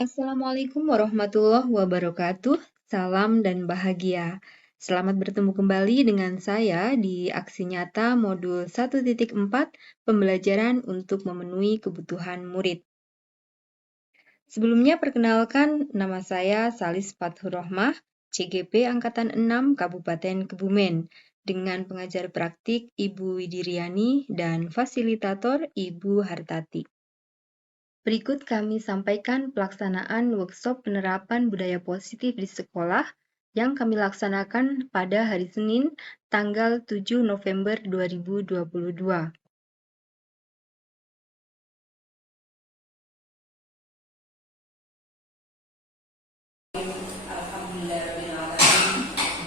Assalamualaikum warahmatullahi wabarakatuh. Salam dan bahagia. Selamat bertemu kembali dengan saya di aksi nyata modul 1.4 pembelajaran untuk memenuhi kebutuhan murid. Sebelumnya perkenalkan, nama saya Salis Fathur Rohmah, CGP Angkatan 6 Kabupaten Kebumen, dengan pengajar praktik Ibu Widiriani dan fasilitator Ibu Hartati. Berikut kami sampaikan pelaksanaan workshop penerapan budaya positif di sekolah yang kami laksanakan pada hari Senin, tanggal 7 November 2022.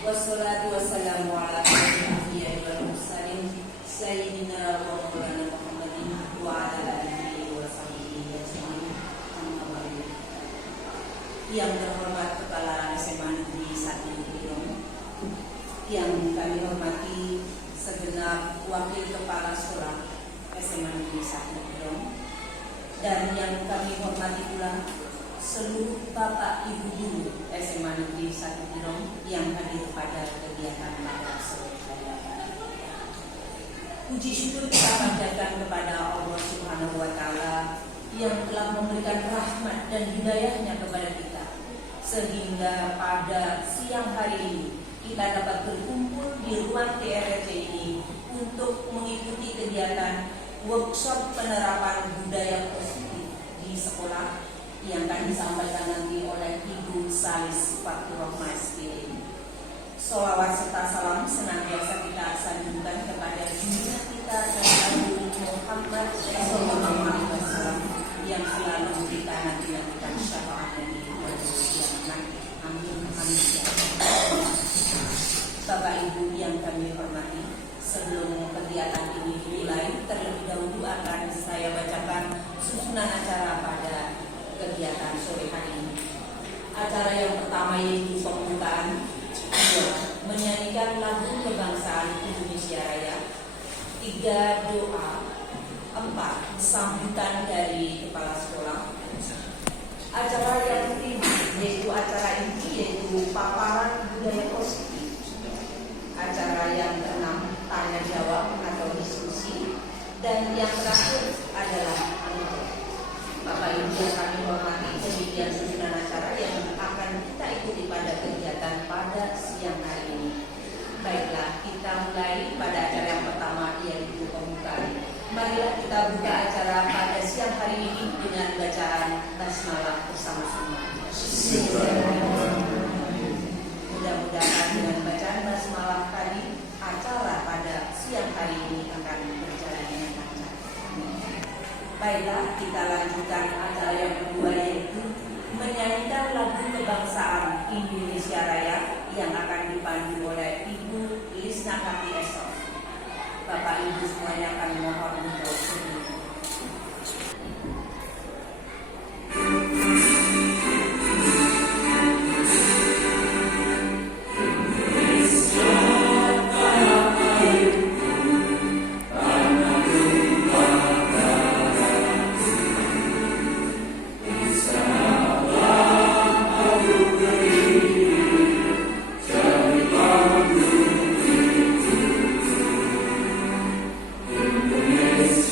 Wassalatu wassalamu ala asyrofil anbiya'i wal mursalin sayyidina wa maulana Muhammadin wa ala alihi wa sahbihi ajma'in. Amma ba'du. Yang terhormat Kepala SMA Negeri 1 Kedong, yang kami hormati segenap Wakil Kepala Sekolah SMA Negeri 1 Kedong, dan yang kami hormati pula seluruh Bapak Ibu Guru SMA Negeri 1 Kedong yang hadir pada kegiatan pada sore hari. Puji syukur kita panjatkan kepada Allah Subhanahu wa Ta'ala yang telah memberikan rahmat dan hidayahnya kepada kita, sehingga pada siang hari ini kita dapat berkumpul di ruang TRC ini untuk mengikuti kegiatan workshop penerapan budaya positif di sekolah yang akan disampaikan nanti oleh Ibu Salis Fathur Rohmah SPM. Sholawat serta salam senantiasa kita sanjungkan kepada junjungan kita dan Nabi Muhammad SAW yang selalu kita nanti-nantikan syafaatnya di hari kiamat nanti. Amin amin ya. Bapak Ibu yang kami hormati, sebelum kegiatan ini dimulai, terlebih dahulu akan saya bacakan susunan acara pada kegiatan sore hari ini. Acara yang pertama yaitu pembukaan, 2. menyanyikan lagu kebangsaan Indonesia Raya, 3. doa, 4. sambutan dari kepala sekolah. Acara yang ketiga yaitu acara inti yaitu paparan budaya positif. Acara yang keenam tanya jawab atau diskusi, dan yang terakhir adalah penutup. Bapak Ibu yang kami hormati, demikian susunan acara yang akan kita ikuti pada kegiatan pada siang hari ini. Baiklah, kita mulai pada acara yang pertama yaitu pembukaan. Marilah kita buka acara pada siang hari ini dengan bacaan basmalah bersama-sama. Mudah-mudahan dengan bacaan basmalah tadi, acara pada siang hari ini akan berjalan dengan lancar. Baiklah, kita lanjutkan acara yang kedua yaitu menyanyikan lagu kebangsaan Indonesia Raya yang akan dipandu oleh Ibu Lisna Kapi Esok. Bapak Ibu semuanya akan mohon untuk berdiri. Yes.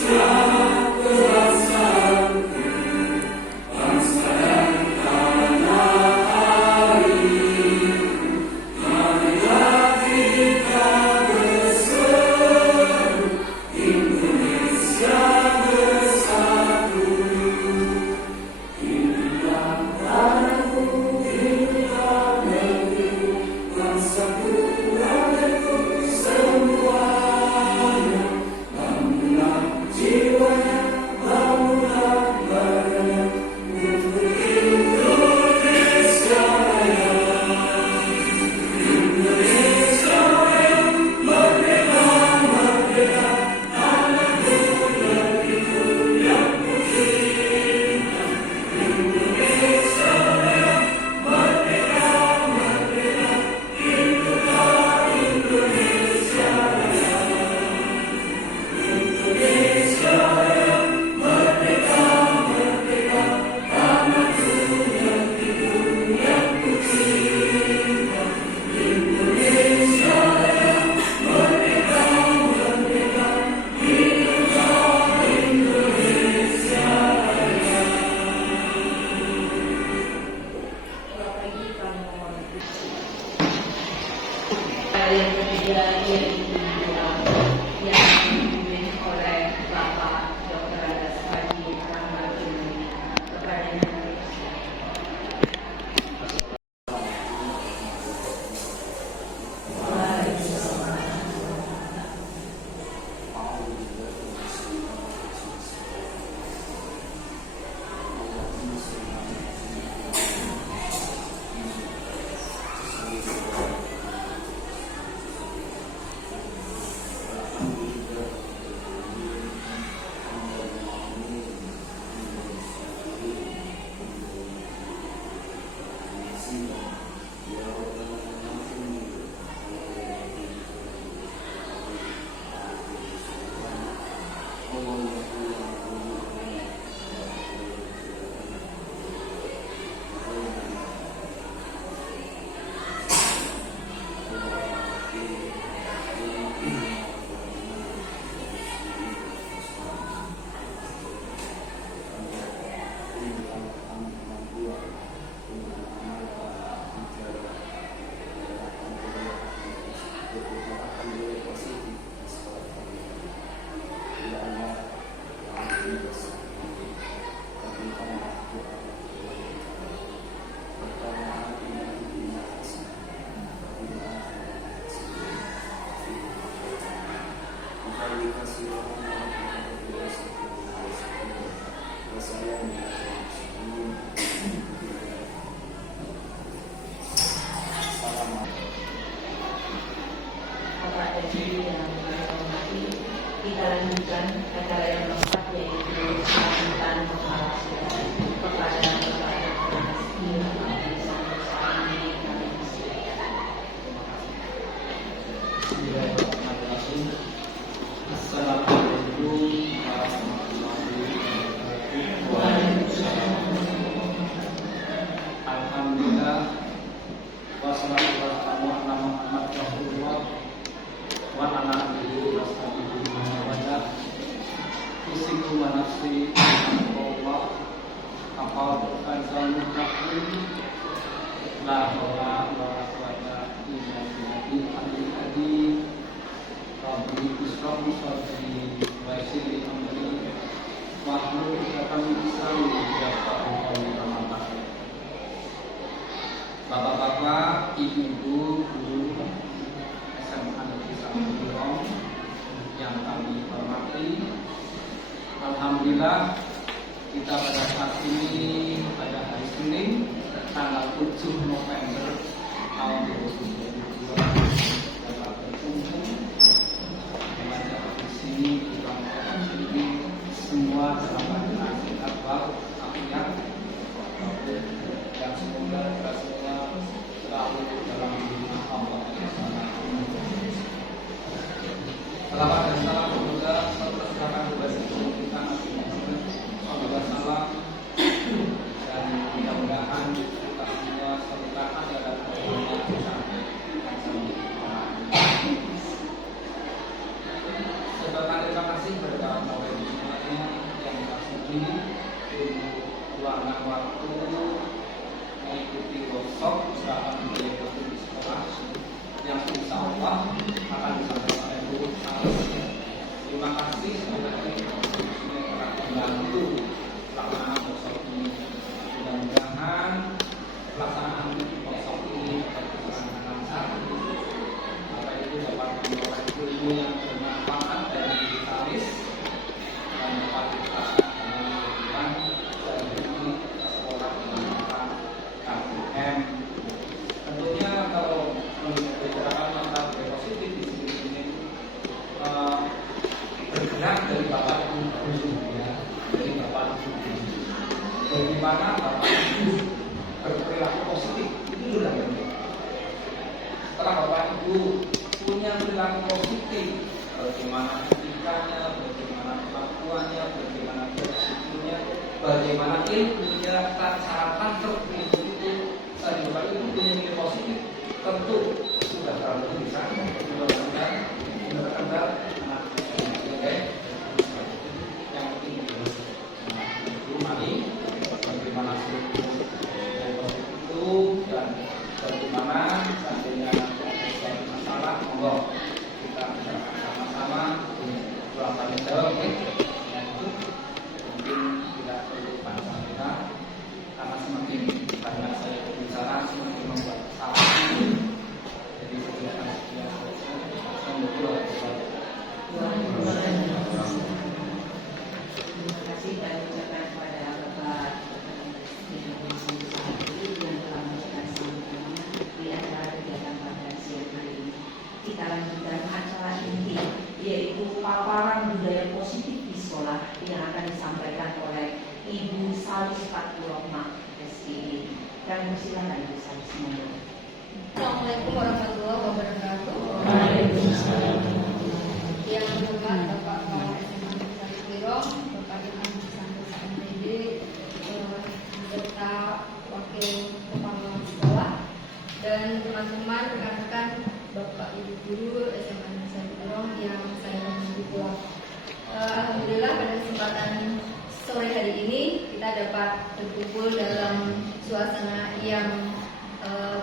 Bapak dan Ibu yang kami hormati, kita lanjutkan acara yang keempat, yaitu sambutan penghargaan kepada Bapak Dr. Haski Abdi Samsul Saini kami persilakan. Assalamualaikum warahmatullahi wabarakatuh. Alhamdulillah wassalatu wassalamu ala Muhammad Rasulullah wa ala alihi washabihi wa man usiku wa nafsi Allah apa azal mutaqin la hawla wa la quwwata illa billahi Rabbi Isra'u Sadri wa Yasiri Amri Wahlul 'uqdatam min lisani yafqahu qawli. Bapak-bapak, ibu-ibu, guru SMA Negeri Samudera yang kami hormati, alhamdulillah kita pada saat ini pada hari Senin tanggal 7 November tahun 2022 dapat berkumpul belajar di sini di semua dalam keadaan sehat walafiat, dan semoga kita semua selalu dalam lindungan Allah Selawat dan salam semoga tercurahkan kepada kita Nabi Muhammad SAW, dan mudah-mudahan kita semua sertakan dalam kehidupan kita. Sebagai terima kasih kepada Bapak Ibu semuanya yang kasih ini untuk luangkan waktu mengikuti workshop usaha budaya baru di sekolah yang insya Allah akan disampaikan oleh Bu Salis. Terima kasih sekali lagi telah membantu pelaksanaan workshop ini. Mudah-mudahan pelaksanaan workshop ini dapat berjalan lancar. Bapak Ibu dapat memperoleh ilmu yang bermanfaat dari Bu Salis dan dapat diterapkan dengan kehidupan sehari-hari sekolah dengan KUM. Tentunya kalau membicarakan masalah positif di sini bergerak dari Bapak Ibu ya, dari Bapak Ibu. Bagaimana Bapak Ibu berperilaku positif itu sudah penting. Setelah Bapak Ibu punya perilaku positif, bagaimana etikanya, bagaimana kelakuannya, bagaimana berpikirnya, bagaimana ilmunya, cara tertentu itu, saat Bapak Ibu punya nilai positif, tentu sudah terlalu bisa mudah-mudahan anak yang penting itu mari bagaimana yang positif itu dan bagaimana seandainya ada masalah, monggo kita bicarakan sama-sama, kurang tanggung jawab ya. Mungkin tidak perlu panjang kita karena semakin banyak saya berbicara semakin membuat kesalahan. Jadi saya akan Terima kasih dan ucapkan kepada Bapak yang telah mengucapkan sambutannya di acara kegiatan pada siang hari ini. Kita lanjutkan acara inti, yaitu paparan budaya positif di sekolah yang akan disampaikan oleh Ibu Salis Fathurrohmah SPI. Kami persilakan Ibu Salis. Assalamualaikum warahmatullahi wabarakatuh. Waalaikumsalam. Yang berhormat Bapak Kepala SMA Negeri dan teman-teman, rekan-rekan, Bapak Ibu guru SMA Negeri Burong yang saya hormati pula. Alhamdulillah pada kesempatan sore hari ini kita dapat berkumpul dalam suasana yang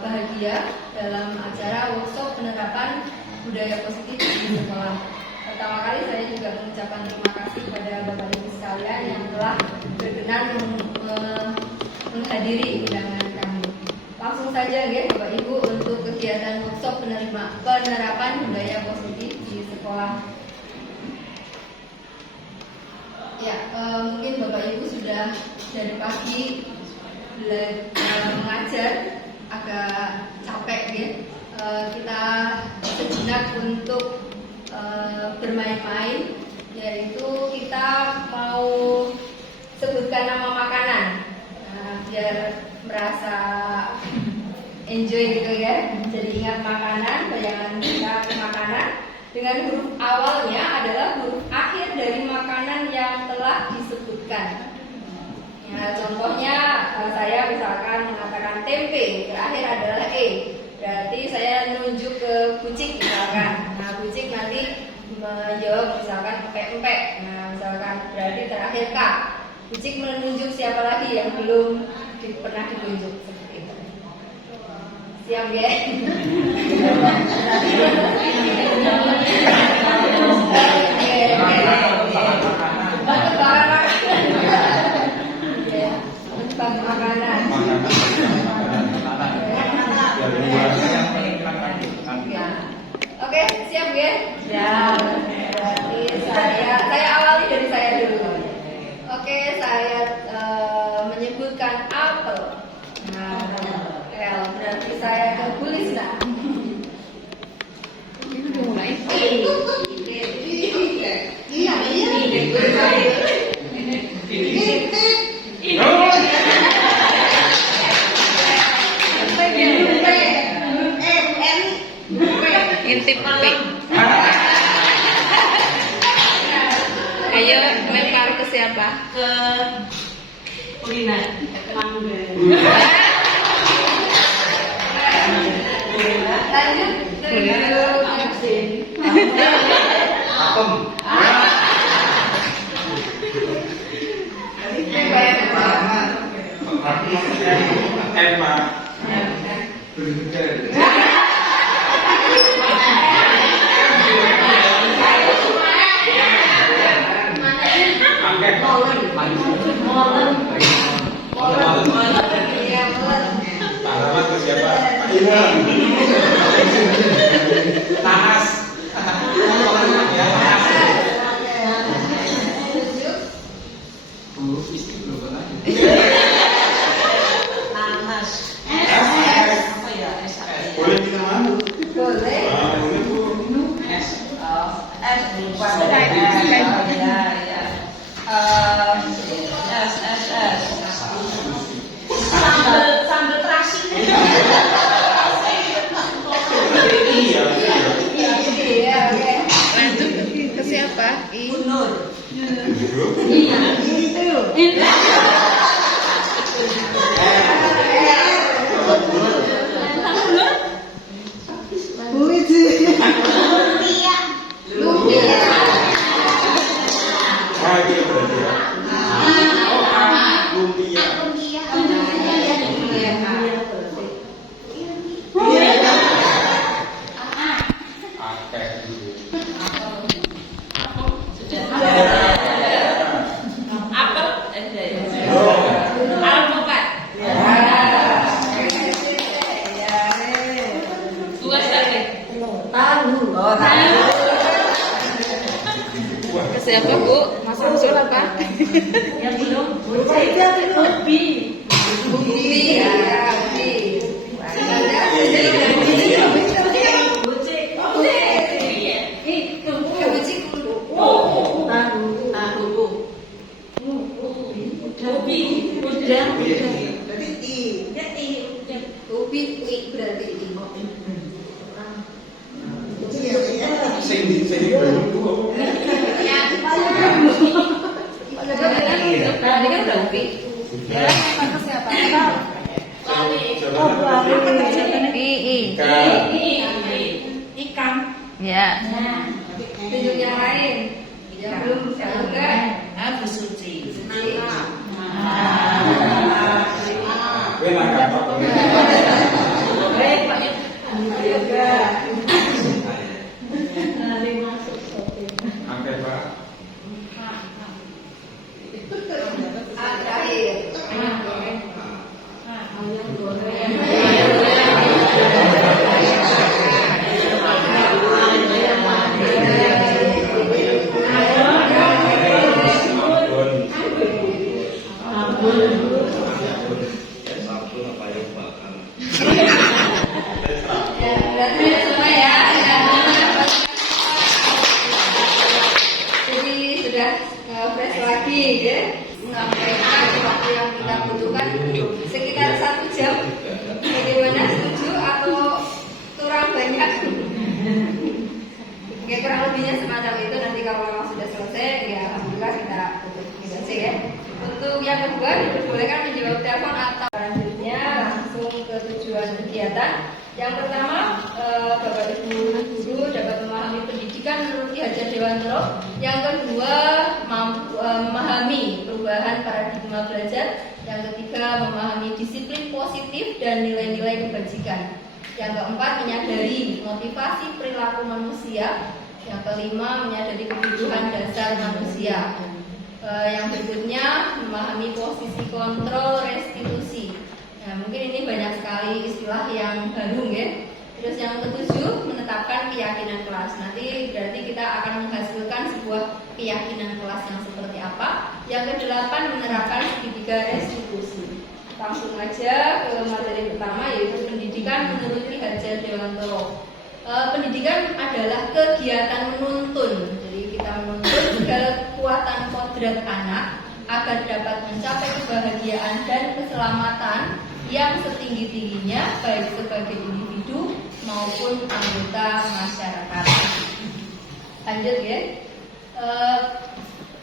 bahagia dalam acara workshop penerapan budaya positif di sekolah. Pertama kali saya juga mengucapkan terima kasih kepada Bapak Ibu sekalian yang telah berkenan menghadiri undangan kami. Langsung saja ya Bapak Ibu untuk kegiatan workshop penerapan budaya positif di sekolah. Ya, mungkin Bapak Ibu sudah dari pagi mengajar agak capek ya. Kita sejenak untuk bermain-main, yaitu kita mau sebutkan nama makanan biar merasa enjoy gitu ya. Jadi ingat makanan, bayangan kita ke makanan dengan huruf awalnya adalah huruf akhir dari makanan yang telah disebutkan. Ya, contohnya saya misalkan mengatakan tempe, terakhir adalah E. Berarti saya nunjuk ke kucing misalkan. Nah, kucing nanti menjawab misalkan empek-empek. Nah, misalkan berarti terakhir K. Kucing menunjuk siapa lagi yang belum pernah ditunjuk seperti itu. Siap ya? Makanan. Oke, siap ya? Siap. Berarti saya awali dari saya dulu. Oke, saya menyebutkan apel. Nah, L. Berarti saya ke Bulisna. Intip P. Ayo lempar ke siapa? Ke kuliner mangga. Lanjut Sambal terasi. Lanjut ke siapa? Nur. Ke siapa Bu? Mas Samsul apa? Yang belum. Ubi. ya, Tadi kan udah Upi. siapa? I Ikan. Ya. Tunjuk yang lain. Yang belum bisa juga. Suci. Terakhir. Ya, berarti semua ya. Jadi sudah fresh lagi ya, menyampaikan waktu yang kita butuhkan sekitar 1 jam. Bagaimana, setuju atau kurang banyak? Oke, kurang lebihnya semacam itu. Nanti kalau memang sudah selesai, ya alhamdulillah kita tutup gitu aja ya. Untuk yang kedua, diperbolehkan menjawab telepon atau selanjutnya langsung ke tujuan kegiatan. Yang pertama, Bapak Ibu guru dapat memahami pendidikan menurut Ki Hajar Dewantoro. Yang kedua, memahami perubahan paradigma belajar. Yang ketiga, memahami disiplin positif dan nilai-nilai kebajikan. Yang keempat, menyadari motivasi perilaku manusia. Yang kelima, menyadari kebutuhan dasar manusia. Yang berikutnya, memahami posisi kontrol restitusi. Nah, mungkin ini banyak sekali istilah yang baru ya. Terus yang ketujuh, menetapkan keyakinan kelas. Nanti berarti kita akan menghasilkan sebuah keyakinan kelas yang seperti apa. Yang kedelapan, menerapkan segitiga restitusi. Langsung aja ke materi pertama, yaitu pendidikan menurut Ki Hajar Dewantoro. Pendidikan adalah kegiatan menuntun. Jadi kita menuntun segala kekuatan kodrat anak agar dapat mencapai kebahagiaan dan keselamatan yang setinggi-tingginya, baik sebagai individu maupun anggota masyarakat. Lanjut ya.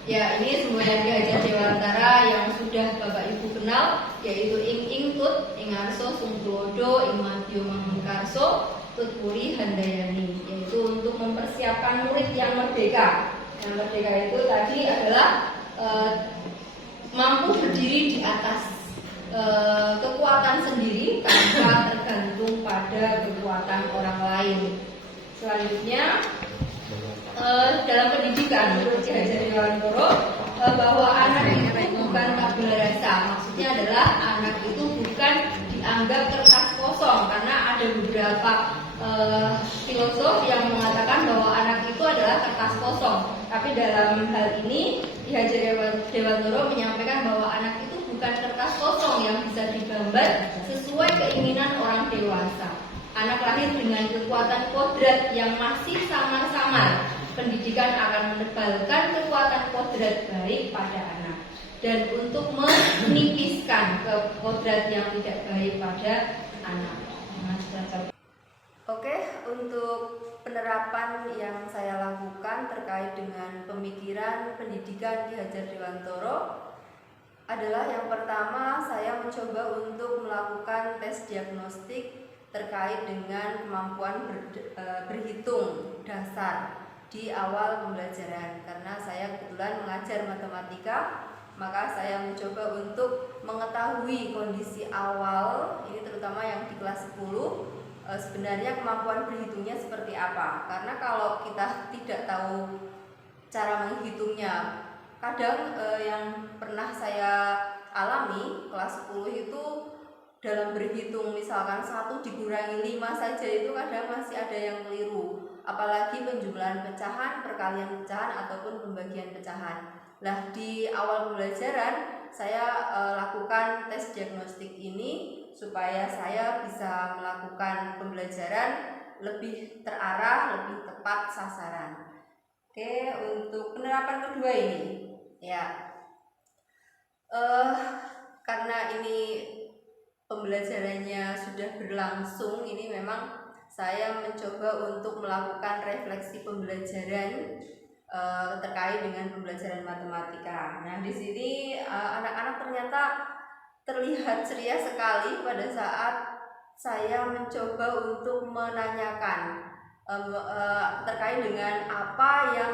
Ya, ini semua Ki Hajar Dewantara yang sudah Bapak Ibu kenal, yaitu Ing Tut, Ing Arso Sungkulodo, Ing Madyo Mangunkarso, Tut Puri Handayani, yaitu untuk mempersiapkan murid yang merdeka. Yang merdeka itu tadi adalah mampu berdiri di atas kekuatan sendiri tanpa tergantung pada kekuatan orang lain. Selanjutnya, dalam pendidikan menurut Ki Hajar Dewantoro, bahwa anak itu bukan tabula rasa. Maksudnya adalah anak itu bukan dianggap kertas kosong, karena ada beberapa filosof yang mengatakan bahwa anak itu adalah kertas kosong. Tapi dalam hal ini Ki Hajar Dewantoro menyampaikan bahwa anak itu bukan kertas kosong yang bisa digambar sesuai keinginan orang dewasa. Anak lahir dengan kekuatan kodrat yang masih samar-samar. Pendidikan akan menebalkan kekuatan kodrat baik pada anak dan untuk menipiskan kodrat yang tidak baik pada anak. Oke, untuk penerapan yang saya lakukan terkait dengan pemikiran pendidikan Ki Hajar Dewantoro adalah yang pertama, saya mencoba untuk melakukan tes diagnostik terkait dengan kemampuan berhitung dasar di awal pembelajaran. Karena saya kebetulan mengajar matematika, maka saya mencoba untuk mengetahui kondisi awal, ini terutama yang di kelas 10, sebenarnya kemampuan berhitungnya seperti apa. Karena kalau kita tidak tahu cara menghitungnya, kadang yang pernah saya alami kelas 10 itu dalam berhitung misalkan 1 dikurangi 5 saja itu kadang masih ada yang keliru, apalagi penjumlahan pecahan, perkalian pecahan ataupun pembagian pecahan. Nah, di awal pembelajaran saya lakukan tes diagnostik ini supaya saya bisa melakukan pembelajaran lebih terarah, lebih tepat sasaran. Oke, untuk penerapan kedua ini ya, karena ini pembelajarannya sudah berlangsung, ini memang saya mencoba untuk melakukan refleksi pembelajaran terkait dengan pembelajaran matematika. Nah, di sini anak-anak ternyata terlihat ceria sekali pada saat saya mencoba untuk menanyakan terkait dengan apa yang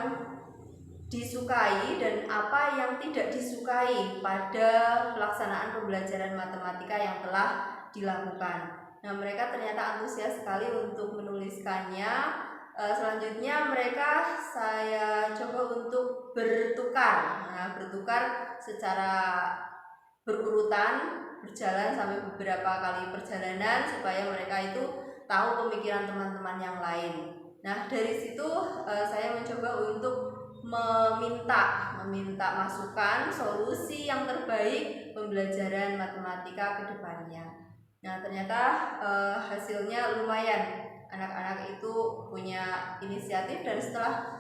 disukai dan apa yang tidak disukai pada pelaksanaan pembelajaran matematika yang telah dilakukan. Nah, mereka ternyata antusias sekali untuk menuliskannya. Selanjutnya mereka saya coba untuk bertukar. Nah, bertukar secara berurutan, berjalan sampai beberapa kali perjalanan supaya mereka itu tahu pemikiran teman-teman yang lain. Nah, dari situ saya mencoba untuk meminta masukan solusi yang terbaik pembelajaran matematika ke depannya. Nah, ternyata hasilnya lumayan. Anak-anak itu punya inisiatif dan setelah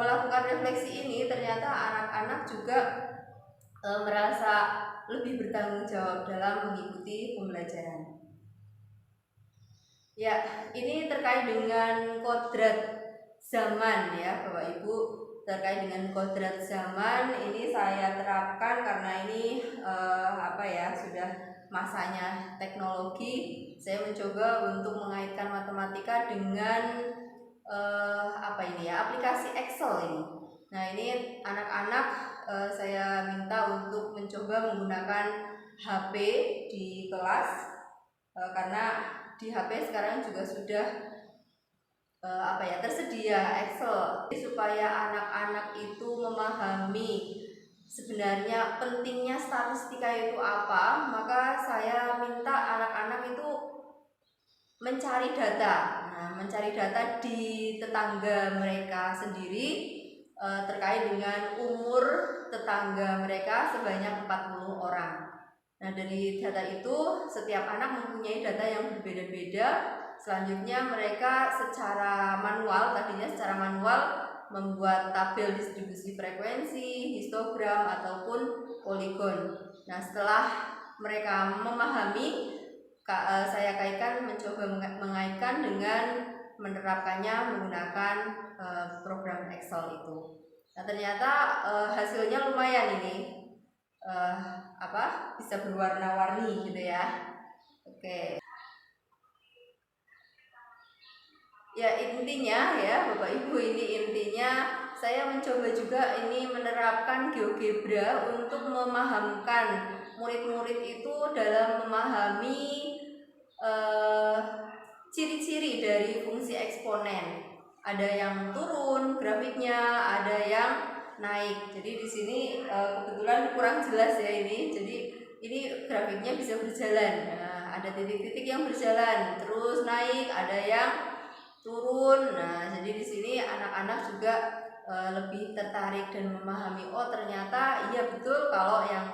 melakukan refleksi ini ternyata anak-anak juga merasa lebih bertanggung jawab dalam mengikuti pembelajaran. Ya, ini terkait dengan kodrat zaman ya Bapak Ibu. Terkait dengan kodrat zaman ini saya terapkan karena ini sudah masanya teknologi. Saya mencoba untuk mengaitkan matematika dengan aplikasi Excel ini. Nah, ini anak-anak saya minta untuk mencoba menggunakan HP di kelas karena di HP sekarang juga sudah tersedia Excel supaya anak-anak itu memahami sebenarnya pentingnya statistika itu apa. Maka saya minta anak-anak itu mencari data. Nah, mencari data di tetangga mereka sendiri terkait dengan umur tetangga mereka sebanyak 40 orang. Nah, dari data itu setiap anak mempunyai data yang berbeda-beda. Selanjutnya mereka secara manual membuat tabel distribusi frekuensi, histogram ataupun poligon. Nah, setelah mereka memahami, saya mencoba mengaitkan dengan menerapkannya menggunakan program Excel itu. Nah, ternyata hasilnya lumayan ini, bisa berwarna-warni gitu ya. Oke. Ya, intinya ya Bapak Ibu, ini intinya saya mencoba juga ini menerapkan GeoGebra untuk memahamkan murid-murid itu dalam memahami ciri-ciri dari fungsi eksponen. Ada yang turun grafiknya, ada yang naik. Jadi di sini kebetulan kurang jelas ya ini. Jadi ini grafiknya bisa berjalan. Nah, ada titik-titik yang berjalan, terus naik, ada yang turun. Nah, jadi di sini anak-anak juga lebih tertarik dan memahami, oh ternyata iya betul kalau yang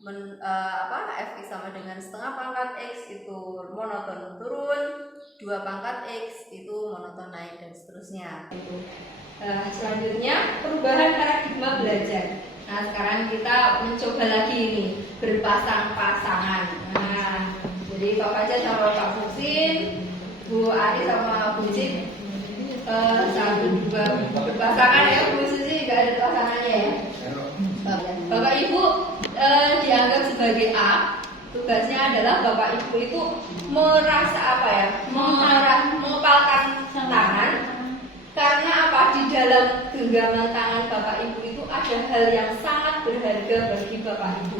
Fx sama dengan setengah pangkat X itu monoton turun, 2 pangkat X itu monoton naik, dan seterusnya. Selanjutnya perubahan paradigma belajar. Nah, sekarang kita mencoba lagi ini berpasang-pasangan. Nah, jadi Pak Fajar sama Pak Fuksin, Bu Ari sama Bu Cip, 1, 2 berpasangan ya. Bu Susi nggak ada pasangannya ya. Bapak Ibu dianggap sebagai A. Tugasnya adalah Bapak Ibu itu merasa mengepalkan tangan. Karena apa? Di dalam genggaman tangan Bapak Ibu itu ada hal yang sangat berharga bagi Bapak Ibu.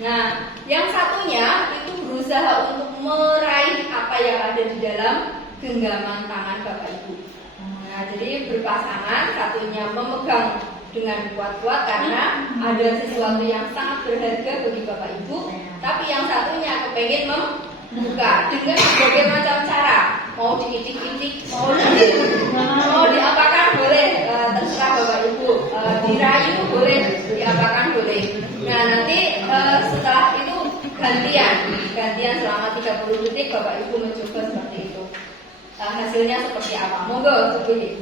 Nah, yang satunya itu berusaha untuk meraih apa yang ada di dalam genggaman tangan Bapak Ibu. Nah, jadi berpasangan, satunya memegang dengan kuat-kuat karena ada sesuatu yang sangat berharga bagi Bapak Ibu, tapi yang satunya kepengen membuka dengan berbagai macam cara. Mau diitik-itik, mau diapakan boleh, terserah Bapak Ibu. Dirayu boleh, diapakan boleh. Nah, nanti setelah itu gantian selama 30 detik Bapak Ibu mencoba seperti itu. Hasilnya seperti apa? Monggo dipilih.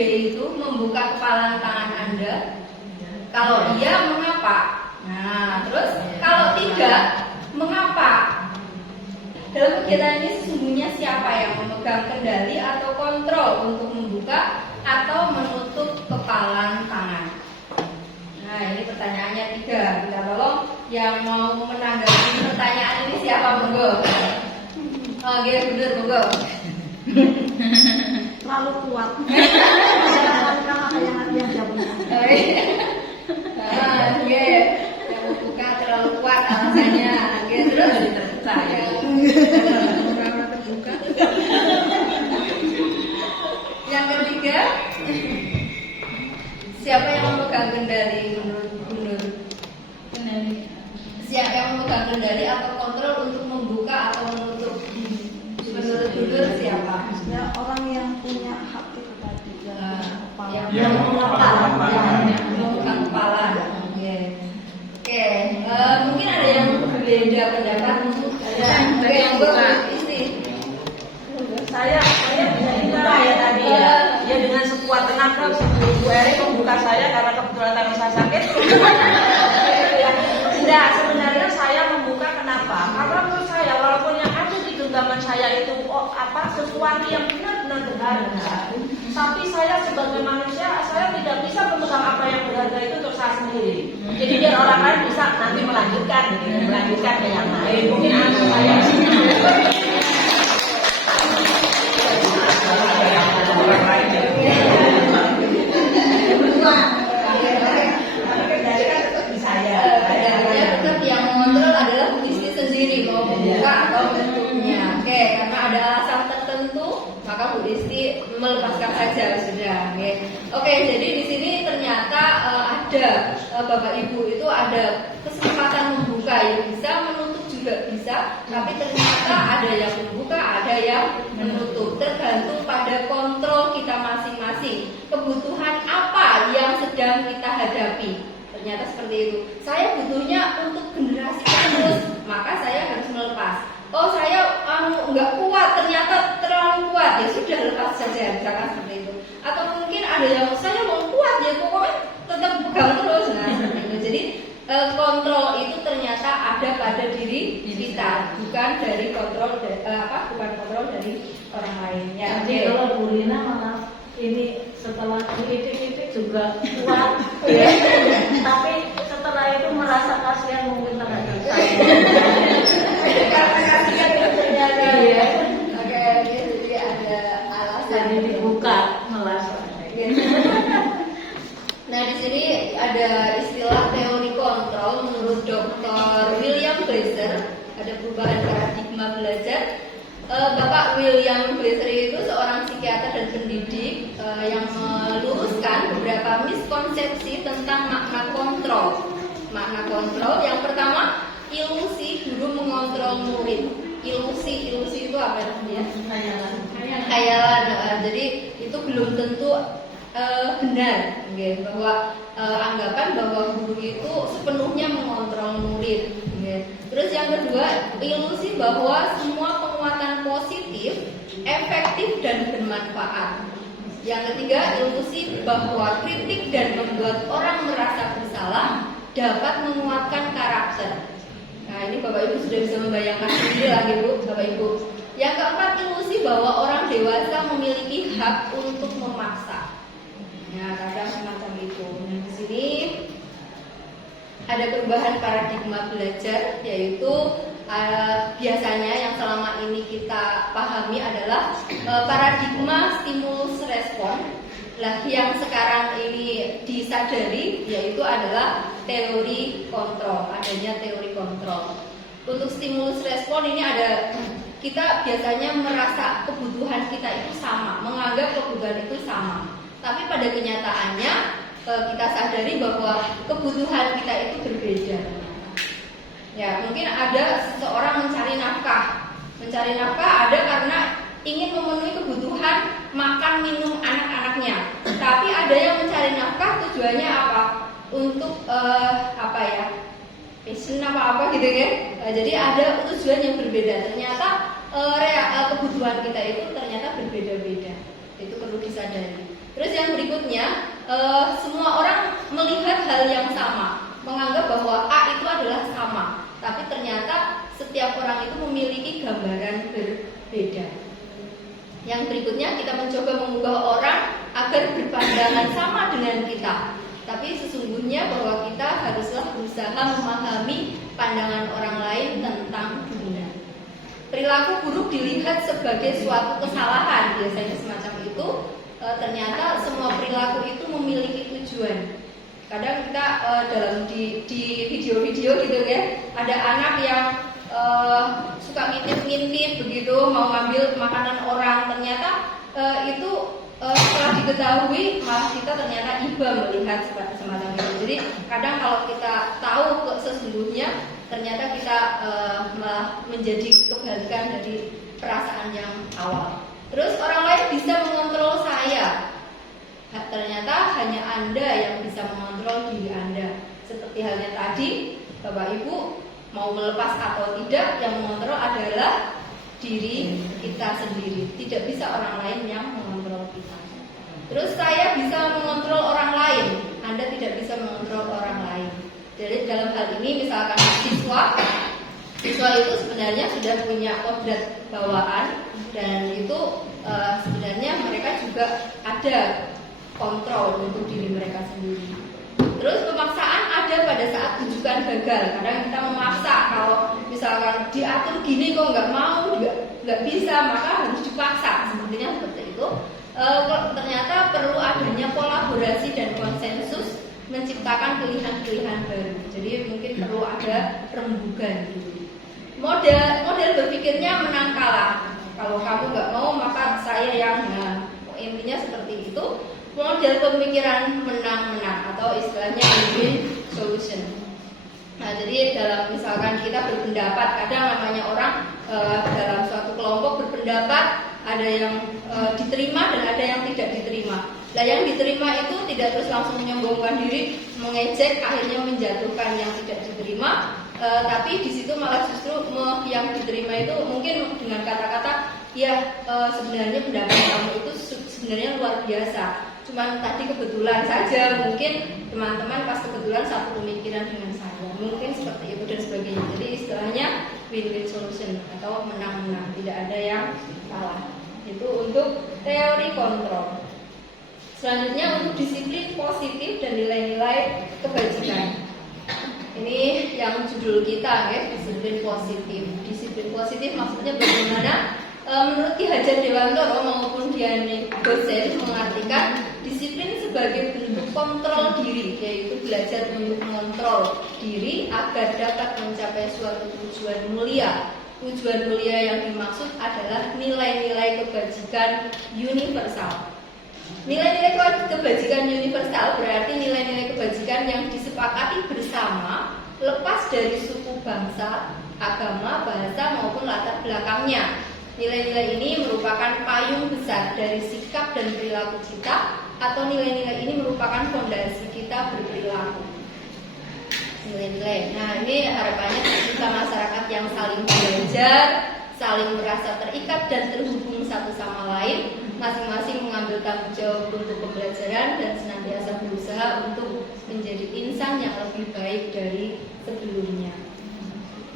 itu membuka kepalan tangan Anda? Kalau iya, mengapa? Nah, terus kalau tidak, mengapa? Dalam kegiatan ini sesungguhnya siapa yang memegang kendali atau kontrol untuk membuka atau menutup kepalan tangan? Nah, ini pertanyaannya 3. Kita tolong yang mau menanggapi pertanyaan ini siapa, monggo? Oke, bener, monggo. Terlalu kuat. Yang jawabnya. Oke, yang membuka terlalu kuat alasannya. Oke, terus terbuka. Yang ketiga, siapa yang memegang kendali menurut Gunur? Siapa yang memegang kendali atau kontrol untuk membuka atau menutup? Menurut Gunur siapa? Ya, orang yang punya hak itu tadi. Yang memegang kepala. Oke, mungkin ada yang berbeda pendapat. Ada yang berisi. Saya bisa dibuka ya tadi ya. Ya dengan sekuat tenaga Bu Eri membuka saya karena kebetulan tangan saya sakit. Tidak, sebenarnya saya membuka kenapa? Karena menurut saya walaupun yang ada di genggaman saya itu sesuatu yang benar-benar berharga, tapi saya sebagai manusia saya tidak bisa memegang apa yang berharga itu untuk saya sendiri. Jadi biar orang lain bisa nanti melanjutkan ke yang lain. Mungkin anak saya. Tetap yang mengontrol adalah Bu Isti sendiri mau membuka atau menutupnya. Oke, karena ada alasan tertentu maka Bu Isti melepaskan saja sudah. Oke, jadi di sini ternyata ada Bapak Ibu itu ada kesempatan membuka yang bisa, menutup juga bisa, tapi ternyata ada yang membuka, ada yang menutup, tergantung pada kontrol kita masing-masing. Kebutuhan apa yang sedang kita hadapi? Ternyata seperti itu. Saya butuhnya untuk generasi penerus, maka saya harus melepas. Oh, saya nggak kuat, ternyata terlalu kuat, ya sudah lepas saja, misalkan seperti itu. Atau mungkin ada yang saya mau kuat, ya pokoknya tetap pegang terus. Nah, seperti itu. Jadi kontrol itu ternyata ada pada diri kita, bukan dari kontrol bukan kontrol dari orang lain. Ya, Jadi kalau Bu Lina malah ini setelah diitik-itik juga kuat, ya. Tapi setelah itu merasa kasihan mungkin terhadap saya. Karena kasihan itu ternyata. Iya. Oke, jadi ada alasan. Jadi dibuka melas. Nah, di sini ada istilah teori kontrol menurut Dr. William Glasser. Ada perubahan paradigma belajar. Bapak William Glasser itu seorang psikiater dan pendidik yang meluruskan beberapa miskonsepsi tentang makna kontrol. Makna kontrol yang pertama, ilusi guru mengontrol murid. Ilusi itu apa ya? Khayalan. Jadi itu belum tentu benar, bahwa anggapan bahwa guru itu sepenuhnya mengontrol murid. Terus yang kedua, ilusi bahwa semua penguatan positif, efektif dan bermanfaat. Yang ketiga, ilusi bahwa kritik dan membuat orang merasa bersalah dapat menguatkan karakter. Nah, ini Bapak Ibu sudah bisa membayangkan sendiri lah, Bapak Ibu. Yang keempat, ilusi bahwa orang dewasa memiliki hak untuk memaksa. Nah, kadang semacam itu. Nah, di sini ada perubahan paradigma belajar, yaitu biasanya yang selama ini kita pahami adalah paradigma stimulus respon. Lah, yang sekarang ini disadari yaitu adalah teori kontrol, adanya teori kontrol. Untuk stimulus respon ini ada, kita biasanya merasa kebutuhan kita itu sama, menganggap kebutuhan itu sama. Tapi pada kenyataannya kita sadari bahwa kebutuhan kita itu berbeda. Ya, mungkin ada seseorang mencari nafkah. Mencari nafkah ada karena ingin memenuhi kebutuhan makan minum anak-anaknya. Tapi ada yang mencari nafkah tujuannya apa? Untuk passion apa gitu ya. Jadi ada tujuan yang berbeda. Ternyata kebutuhan kita itu ternyata berbeda-beda. Itu perlu disadari. Terus yang seharusnya semua orang melihat hal yang sama, menganggap bahwa A itu adalah sama, tapi ternyata setiap orang itu memiliki gambaran berbeda. Yang berikutnya, kita mencoba mengubah orang agar berpandangan sama dengan kita, tapi sesungguhnya bahwa kita haruslah berusaha memahami pandangan orang lain tentang dunia. Perilaku buruk dilihat sebagai suatu kesalahan, biasanya semacam itu. Ternyata semua perilaku itu memiliki tujuan. Kadang kita dalam di video-video gitu ya, ada anak yang suka ngintip-ngintip begitu, mau ngambil makanan orang. Ternyata itu setelah diketahui malah kita ternyata iba melihat semacam itu. Jadi kadang kalau kita tahu sesungguhnya, ternyata kita malah menjadi kebalikan dari perasaan yang awal. Terus orang lain bisa mengontrol saya. Ternyata hanya Anda yang bisa mengontrol diri Anda. Seperti halnya tadi, Bapak Ibu mau melepas atau tidak, yang mengontrol adalah diri kita sendiri. Tidak bisa orang lain yang mengontrol kita. Terus saya bisa mengontrol orang lain, Anda tidak bisa mengontrol orang lain. Jadi dalam hal ini misalkan siswa itu sebenarnya sudah punya kodrat bawaan, dan itu sebenarnya mereka juga ada kontrol untuk diri mereka sendiri. Terus pemaksaan ada pada saat rujukan gagal. Kadang kita memaksa, kalau misalkan diatur gini kok nggak mau, nggak bisa, maka harus dipaksa. Sepertinya seperti itu. Ternyata perlu adanya kolaborasi dan konsensus menciptakan pilihan-pilihan baru. Jadi mungkin perlu ada rembugan gitu. Model berpikirnya menang kalah. Kalau kamu nggak mau, maka saya yang intinya seperti itu. Model pemikiran menang-menang atau istilahnya win-win solution. Nah, jadi dalam misalkan kita berpendapat, kadang namanya orang dalam suatu kelompok berpendapat, ada yang diterima dan ada yang tidak diterima. Nah, yang diterima itu tidak terus langsung menyombongkan diri, mengejek, akhirnya menjatuhkan yang tidak diterima. Tapi di situ malah justru yang diterima itu mungkin dengan kata-kata, ya sebenarnya pendapat kamu itu sebenarnya luar biasa. Cuman tadi kebetulan saja, mungkin teman-teman pas kebetulan satu pemikiran dengan saya, mungkin seperti itu dan sebagainya. Jadi istilahnya win-win solution atau menang-menang, tidak ada yang kalah. Itu untuk teori kontrol. Selanjutnya untuk disiplin positif dan nilai-nilai kebajikan. Ini yang judul kita ya, disiplin positif. Disiplin positif maksudnya bagaimana? Menurut Ki Hajar Dewantoro maupun Diani Gosen mengartikan disiplin sebagai bentuk kontrol diri, yaitu belajar untuk mengontrol diri agar dapat mencapai suatu tujuan mulia. Tujuan mulia yang dimaksud adalah nilai-nilai kebajikan universal. Nilai-nilai kebajikan universal berarti nilai-nilai kebajikan yang disepakati bersama, lepas dari suku, bangsa, agama, bahasa maupun latar belakangnya. Nilai-nilai ini merupakan payung besar dari sikap dan perilaku kita, atau nilai-nilai ini merupakan fondasi kita berperilaku. Nilai-nilai. Nah, ini harapannya kita masyarakat yang saling belajar, saling merasa terikat dan terhubung satu sama lain, masing-masing mengambil tanggung jawab untuk pembelajaran dan senantiasa berusaha untuk menjadi insan yang lebih baik dari sebelumnya.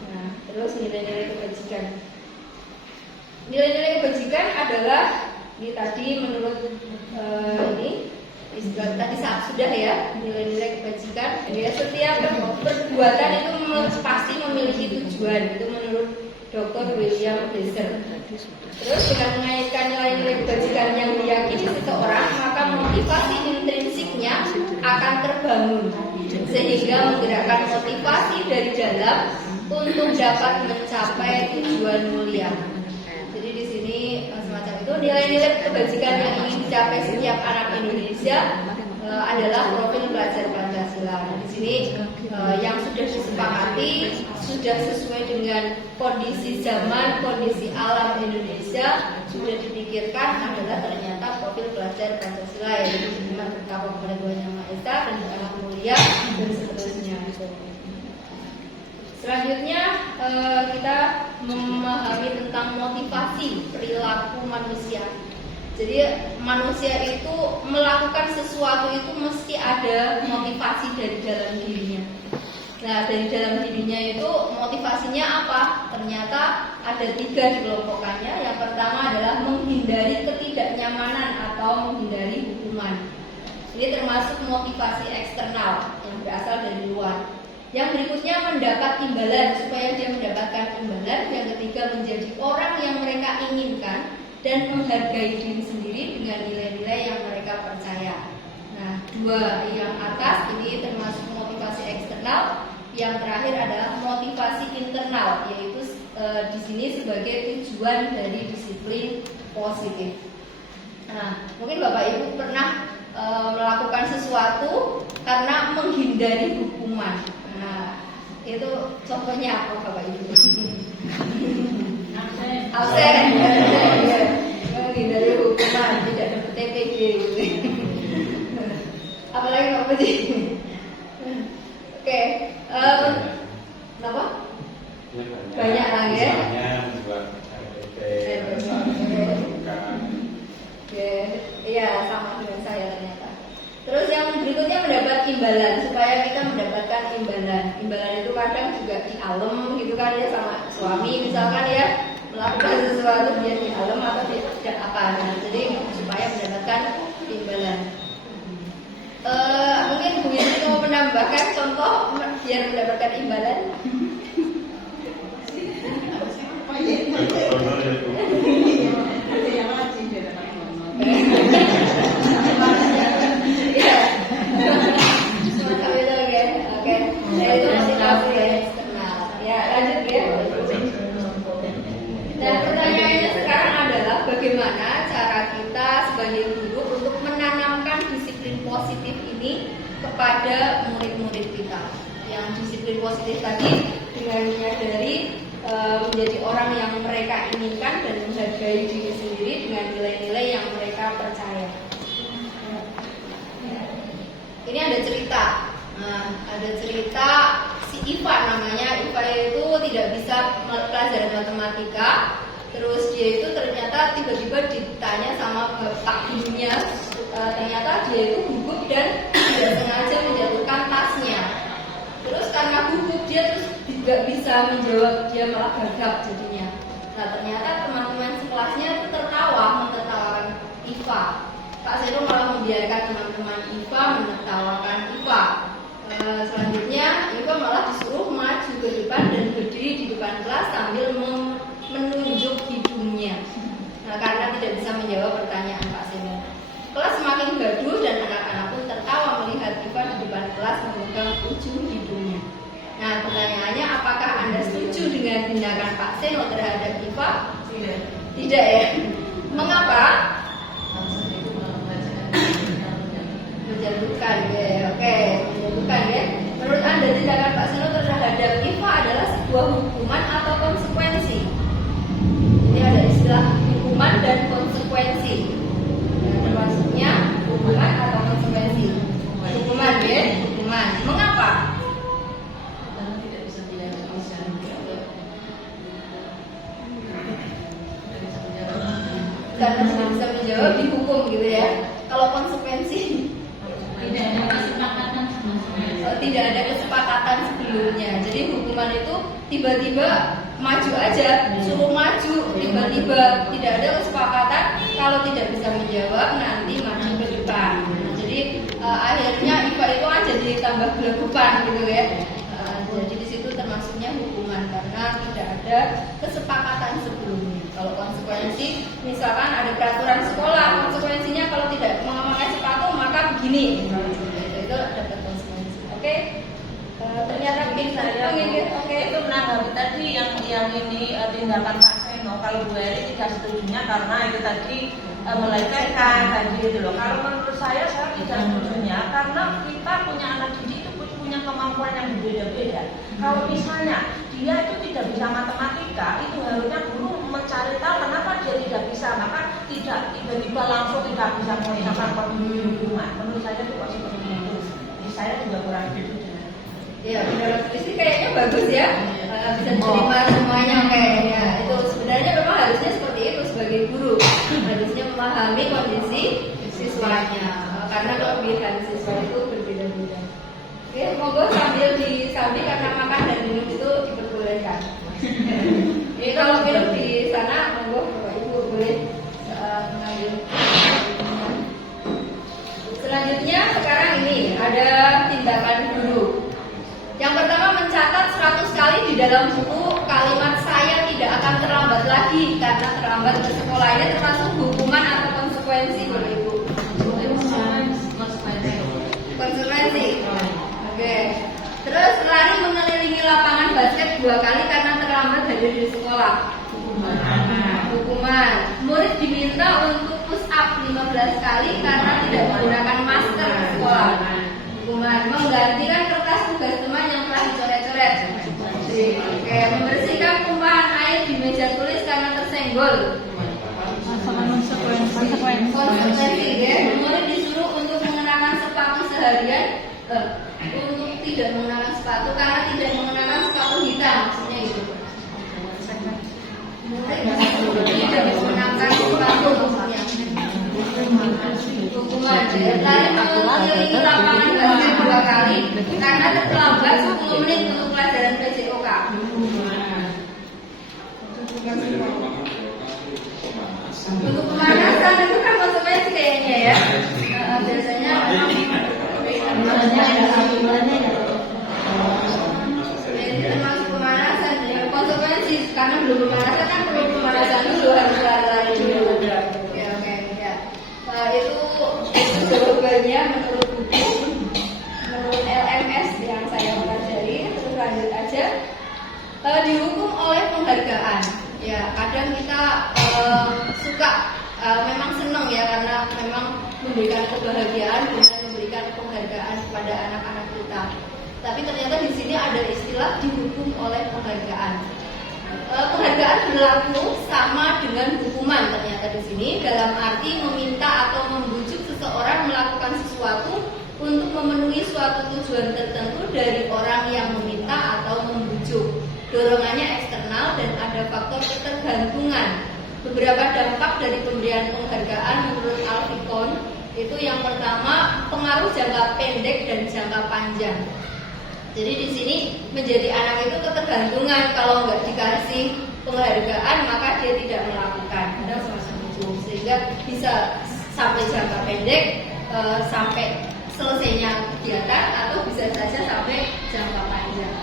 Nah, terus nilai-nilai kebajikan. Nilai-nilai kebajikan adalah ini tadi menurut ini tadi sudah ya, nilai-nilai kebajikan. Ya, setiap perbuatan itu pasti memiliki tujuan. Itu menurut Dr. William Blaser. Terus dengan mengaitkan nilai-nilai kebajikan yang diyakini seseorang, maka motivasi intrinsiknya akan terbangun sehingga menggerakkan motivasi dari dalam untuk dapat mencapai tujuan mulia. Jadi di sini semacam itu nilai-nilai kebajikan yang ingin dicapai setiap anak Indonesia adalah profil pelajar Pancasila. Di sini yang sudah disepakati, sudah sesuai dengan kondisi zaman, kondisi alam Indonesia, sudah dipikirkan adalah ternyata profil pelajar Pancasila, yaitu beriman bertakwa kepada Tuhan Yang Maha Esa dan beramal mulia dan seterusnya. Selanjutnya kita memahami tentang motivasi perilaku manusia. Jadi manusia itu melakukan sesuatu itu mesti ada motivasi dari dalam dirinya. Nah, dari dalam dirinya itu motivasinya apa? Ternyata ada 3 dikelompokkannya. Yang pertama adalah menghindari ketidaknyamanan atau menghindari hukuman. Ini termasuk motivasi eksternal yang berasal dari luar. Yang berikutnya mendapat imbalan, supaya dia mendapatkan imbalan. Yang ketiga menjadi orang yang mereka inginkan dan menghargai diri sendiri dengan nilai-nilai yang mereka percaya. Nah, 2 yang atas ini termasuk motivasi eksternal. Yang terakhir adalah motivasi internal, yaitu di sini sebagai tujuan dari disiplin positif. Nah, mungkin Bapak Ibu pernah melakukan sesuatu karena menghindari hukuman. Nah, itu contohnya apa Bapak Ibu? Absen. Menghindari hukuman, tidak dapat TPG. Apalagi Pak Puji? Oke, kenapa? Banyak lagi ya. Oke, iya sama dengan saya ternyata. Terus yang berikutnya mendapat imbalan, supaya kita mendapatkan imbalan. Imbalan itu kadang juga di alam gitu kan ya, sama suami misalkan ya, melakukan sesuatu dia di alam atau tidak apa. Nah, jadi supaya mendapatkan imbalan. Mungkin Bu Yenti mau menambahkan contoh biar mendapatkan imbalan. Iya. Semacam itu kan. Oke. Nah, itu motivasi eksternal. Ya, lanjut ya. Dan pertanyaannya sekarang adalah bagaimana cara kita sebagai guru untuk menanamkan disiplin positif ini kepada murid-murid kita. Yang disiplin positif tadi dengan menyadari menjadi orang yang mereka inginkan dan menghargai diri sendiri dengan nilai-nilai yang mereka percaya. Ini ada cerita. Nah, ada cerita si Iva namanya. Iva itu tidak bisa pelajaran matematika. Terus dia itu ternyata tiba-tiba ditanya sama bapak gurunya, ternyata dia itu gugup dan tidak sengaja menjatuhkan tasnya. Terus karena gugup dia terus tidak bisa menjawab, dia malah gagap jadinya. Nah, ternyata teman-teman sekelasnya itu menertawakan Iva. Pak Seno malah membiarkan teman-teman Iva menertawakan Iva. Selanjutnya Iva malah disuruh maju ke depan dan berdiri di depan kelas sambil menunjuk hidungnya. Nah, karena tidak bisa menjawab pertanyaan Pak Seno. Kelas semakin gaduh dan anak-anak pun tertawa melihat Iva di depan kelas memegang ujung hidungnya. Nah, pertanyaannya, apakah Anda setuju dengan tindakan Pak Seno terhadap Iva? Tidak ya? Mengapa? Menjatuhkan ya, oke, menjatuhkan ya. Menurut Anda tindakan Pak Seno terhadap Iva adalah sebuah hukuman atau konsekuensi? Ini ada istilah hukuman dan konsekuensi. Maksudnya hukuman atau konsekuensi? Hukuman ya, hukuman. Mengapa? Karena tidak bisa menjawab dihukum gitu ya. Kalau konsekuensi tidak ada kesepakatan sebelumnya. Jadi hukuman itu tiba-tiba maju aja, suruh maju, tiba-tiba tidak ada kesepakatan. Kalau tidak bisa menjawab nanti maju ke depan. Nah, jadi akhirnya Iva itu kan jadi tambah gelagupan gitu ya. Jadi di situ termasuknya hukuman karena tidak ada kesepakatan sebelumnya. Kalau konsekuensi, misalkan ada peraturan sekolah, konsekuensinya kalau tidak memakai sepatu maka begini. Itu dapat konsekuensi. Oke. Ternyata bikin saya. Oke. Itu menanggapi tadi yang ini tindakan Pak Seno. Kalau Bu Eri tidak setujunya karena itu tadi melecehkan tadi itu loh. Kalau menurut saya tidak setujunya karena kita punya anak didik itu punya kemampuan yang berbeda-beda. Kalau misalnya dia itu tidak bisa matematika, itu harusnya guru mencari tahu kenapa dia tidak bisa, maka tidak tiba-tiba langsung tidak bisa mengucapkan hukuman. Menurut saya itu seperti itu. Jadi saya juga kurang setuju. Ya, benar. Istri kayaknya bagus ya, bisa diterima semuanya kayaknya. Itu sebenarnya memang harusnya seperti itu sebagai guru. Harusnya memang memahami kondisi siswanya, karena kelebihan siswa itu berbeda-beda. Oke, monggo sambil karena makan dan minum itu diperbolehkan. Jadi kalau minum di sana, monggo Bapak Ibu boleh mengambil. Selanjutnya sekarang ini ada tindakan guru. Yang pertama, mencatat 100 kali di dalam buku kalimat "saya tidak akan terlambat lagi karena terlambat ke sekolah". Ini termasuk hukuman atau konsekuensi, Bapak Ibu? Konsekuensi. Oke. Terus lari mengelilingi lapangan basket 2 kali karena terlambat hadir di sekolah. Hukuman. Murid diminta untuk push up 15 kali karena tidak menggunakan masker di sekolah. Hukuman. Menggantikan kertas tugas teman yang telah dicoret-coret. Oke. Membersihkan tumpahan air di meja tulis karena tersenggol. Konsekuensi, ya. Murid disuruh untuk mengenakan sepatu seharian, untuk tidak mengenakan sepatu karena tidak mengenakan sepatu hitam, maksudnya itu. Murid disuruh tidak mengenakan sepatu, maksudnya. Hukuman, ya. Lari mengelilingi lapangan basket 2 kali karena terlambat 10 menit untuk pelajaran PJOK. Untuk pemanasan itu kan konsekuensi kayaknya ya. Biasanya termasuk pemanasan ya. Konsekuensi karena belum pemanasan kan perlu pemanasan dulu, harus lari dulu. Oke ya. Itu jawabannya menurut buku, menurut LMS yang saya pelajari. Terus lanjut aja. Dihukum oleh penghargaan. Ya, kadang kita suka, memang senang ya, karena memang memberikan kebahagiaan dengan memberikan penghargaan kepada anak-anak kita. Tapi ternyata di sini ada istilah dihukum oleh penghargaan. Penghargaan berlaku sama dengan hukuman ternyata di sini, dalam arti meminta atau membujuk seseorang melakukan sesuatu untuk memenuhi suatu tujuan tertentu dari orang yang meminta atau membujuk. Dorongannya eksternal dan ada faktor ketergantungan. Beberapa dampak dari pemberian penghargaan menurut Alfikon itu yang pertama, pengaruh jangka pendek dan jangka panjang. Jadi di sini menjadi anak itu ketergantungan, kalau nggak dikasih penghargaan maka dia tidak melakukan, ada semacam itu, sehingga bisa sampai jangka pendek, sampai selesainya kegiatan, atau bisa saja sampai jangka panjang.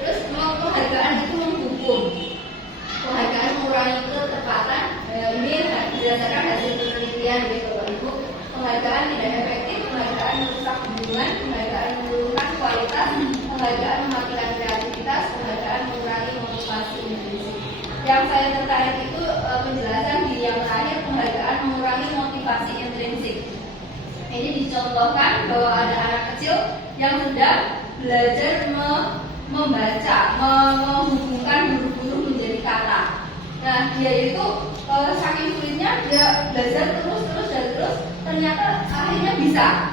Terus penghargaan itu menghukum. Penghargaan mengurangi ketepatan. Ini berdasarkan hasil penelitian gitu Bapak Ibu. Penghargaan tidak efektif, penghargaan merusak hubungan, penghargaan menurunkan kualitas, penghargaan mematikan kreativitas, penghargaan mengurangi motivasi intrinsik. Yang saya tertarik itu penjelasan di yang terakhir, penghargaan mengurangi motivasi intrinsik. Ini dicontohkan bahwa ada anak kecil yang sedang belajar membaca, menghubungkan huruf-huruf menjadi kata. Nah, dia itu saking sulitnya dia belajar terus, ternyata akhirnya bisa.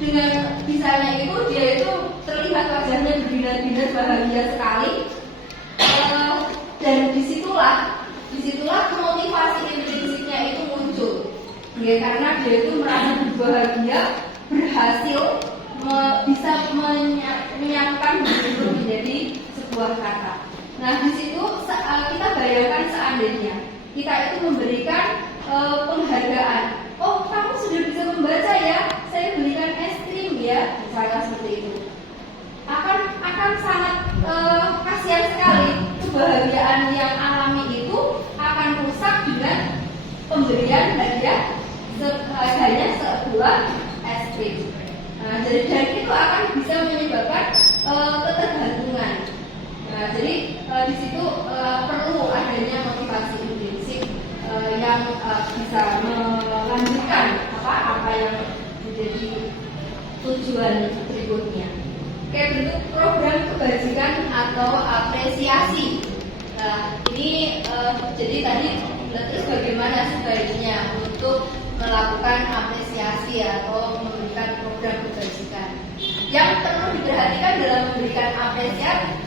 Dengan bisanya itu, dia itu terlihat wajahnya berbinar-binar bahagia sekali. Dan disitulah motivasi intrinsiknya itu muncul. Ya, karena dia itu merasa bahagia, berhasil bisa menyatukan huruf menjadi sebuah kata. Nah, di situ kita bayangkan seandainya kita itu memberikan penghargaan. Oh, kamu sudah bisa membaca ya, saya belikan es krim ya, misalkan seperti itu. Akan sangat kasihan sekali. Kebahagiaan yang alami itu akan rusak dengan pemberian hadiah hanya sebuah es krim. Nah, dan itu akan bisa menyebabkan ketergantungan. Nah, jadi di situ perlu adanya motivasi intrinsik yang bisa melanjutkan apa yang menjadi tujuan berikutnya. Kayak bentuk program kebajikan atau apresiasi. Nah, ini jadi tadi terus bagaimana sebaiknya untuk melakukan apresiasi atau memberikan program kebajikan. Yang perlu diperhatikan dalam memberikan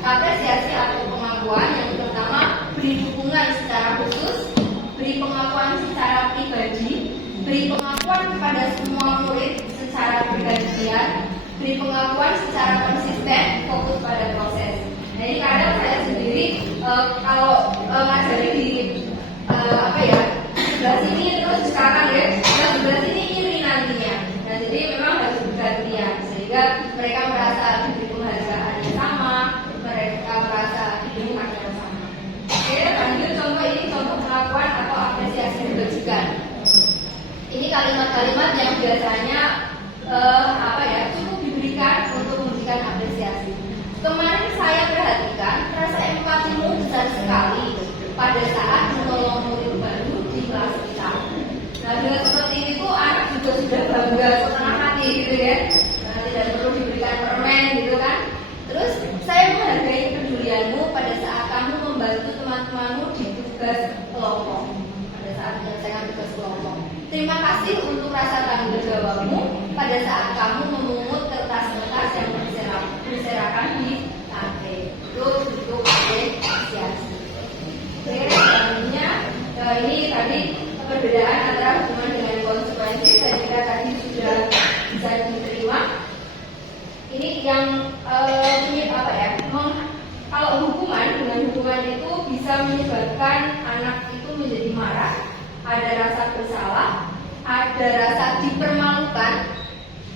apresiasi atau pengakuan, yang pertama, beri dukungan secara khusus, beri pengakuan secara pribadi, beri pengakuan kepada semua murid secara bergantian, beri pengakuan secara konsisten, fokus pada proses. Nah ini kadang saya sendiri kalau ngajari di sebelah sini terus sekarang ya, sebelah sini iri nantinya. Nah jadi memang harus bergantian sehingga mereka merasa diberi penghargaan yang sama, mereka merasa didengar yang sama. Oke, lanjut contoh ini contoh pengakuan atau apresiasi berkejikan. Ini kalimat-kalimat yang biasanya cukup diberikan untuk memberikan apresiasi. Kemarin saya perhatikan rasa empatimu besar sekali pada saat menolong murid baru di kelas kita. Nah dengan seperti itu anak juga sudah bangga setengah hati gitu ya. Nah, tidak perlu diberikan permen gitu kan. Terus saya menghargai kepedulianmu pada saat kamu membantu teman-temanmu di tugas kelompok. Pada saat menyelesaikan tugas kelompok. Terima kasih untuk rasa tanggung jawabmu pada saat kamu memungut kertas-kertas yang berserakan di lantai. Itu bentuk apresiasi. Selanjutnya, ini tadi perbedaan antara hukuman dengan konsekuensi. Saya kira tadi sudah bisa diterima. Ini yang kalau hukuman dengan hukuman itu bisa menyebabkan anak itu menjadi marah, ada rasa bersalah, ada rasa dipermalukan,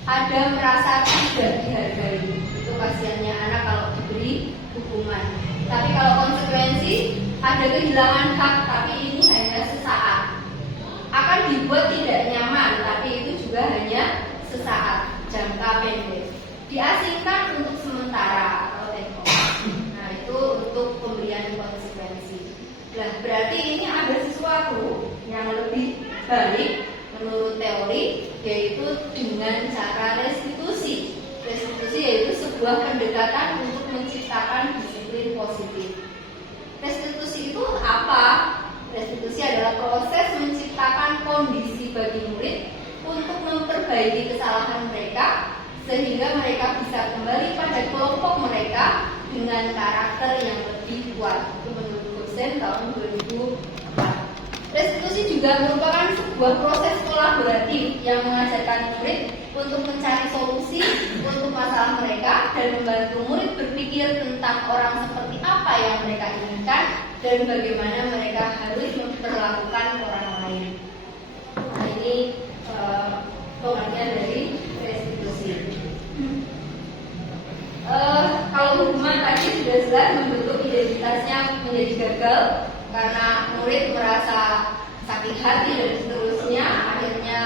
ada merasa tidak dihargai. Itu kasihannya anak kalau diberi hukuman. Tapi kalau konsekuensi, ada kehilangan hak, tapi ini hanya sesaat. Akan dibuat tidak nyaman, tapi itu juga hanya sesaat, jangka pendek. Diasingkan untuk sementara atau tempo. Nah itu untuk pemberian konsekuensi. Nah berarti ini ada sesuatu yang lebih baik menurut teori, yaitu dengan cara restitusi. Restitusi yaitu sebuah pendekatan untuk menciptakan disiplin positif. Restitusi itu apa? Restitusi adalah proses menciptakan kondisi bagi murid untuk memperbaiki kesalahan mereka sehingga mereka bisa kembali pada kelompok mereka dengan karakter yang lebih kuat. Itu menurut dosen tahun 2004. Restitusi juga merupakan sebuah proses kolaboratif yang mengajarkan murid untuk mencari solusi untuk masalah mereka dan membantu murid berpikir tentang orang seperti apa yang mereka inginkan dan bagaimana mereka harus memperlakukan orang lain. Nah ini pengertian dari restitusi. Kalau hukuman tadi sudah jelas membentuk identitasnya menjadi gagal karena murid merasa sakit hati dan seterusnya, akhirnya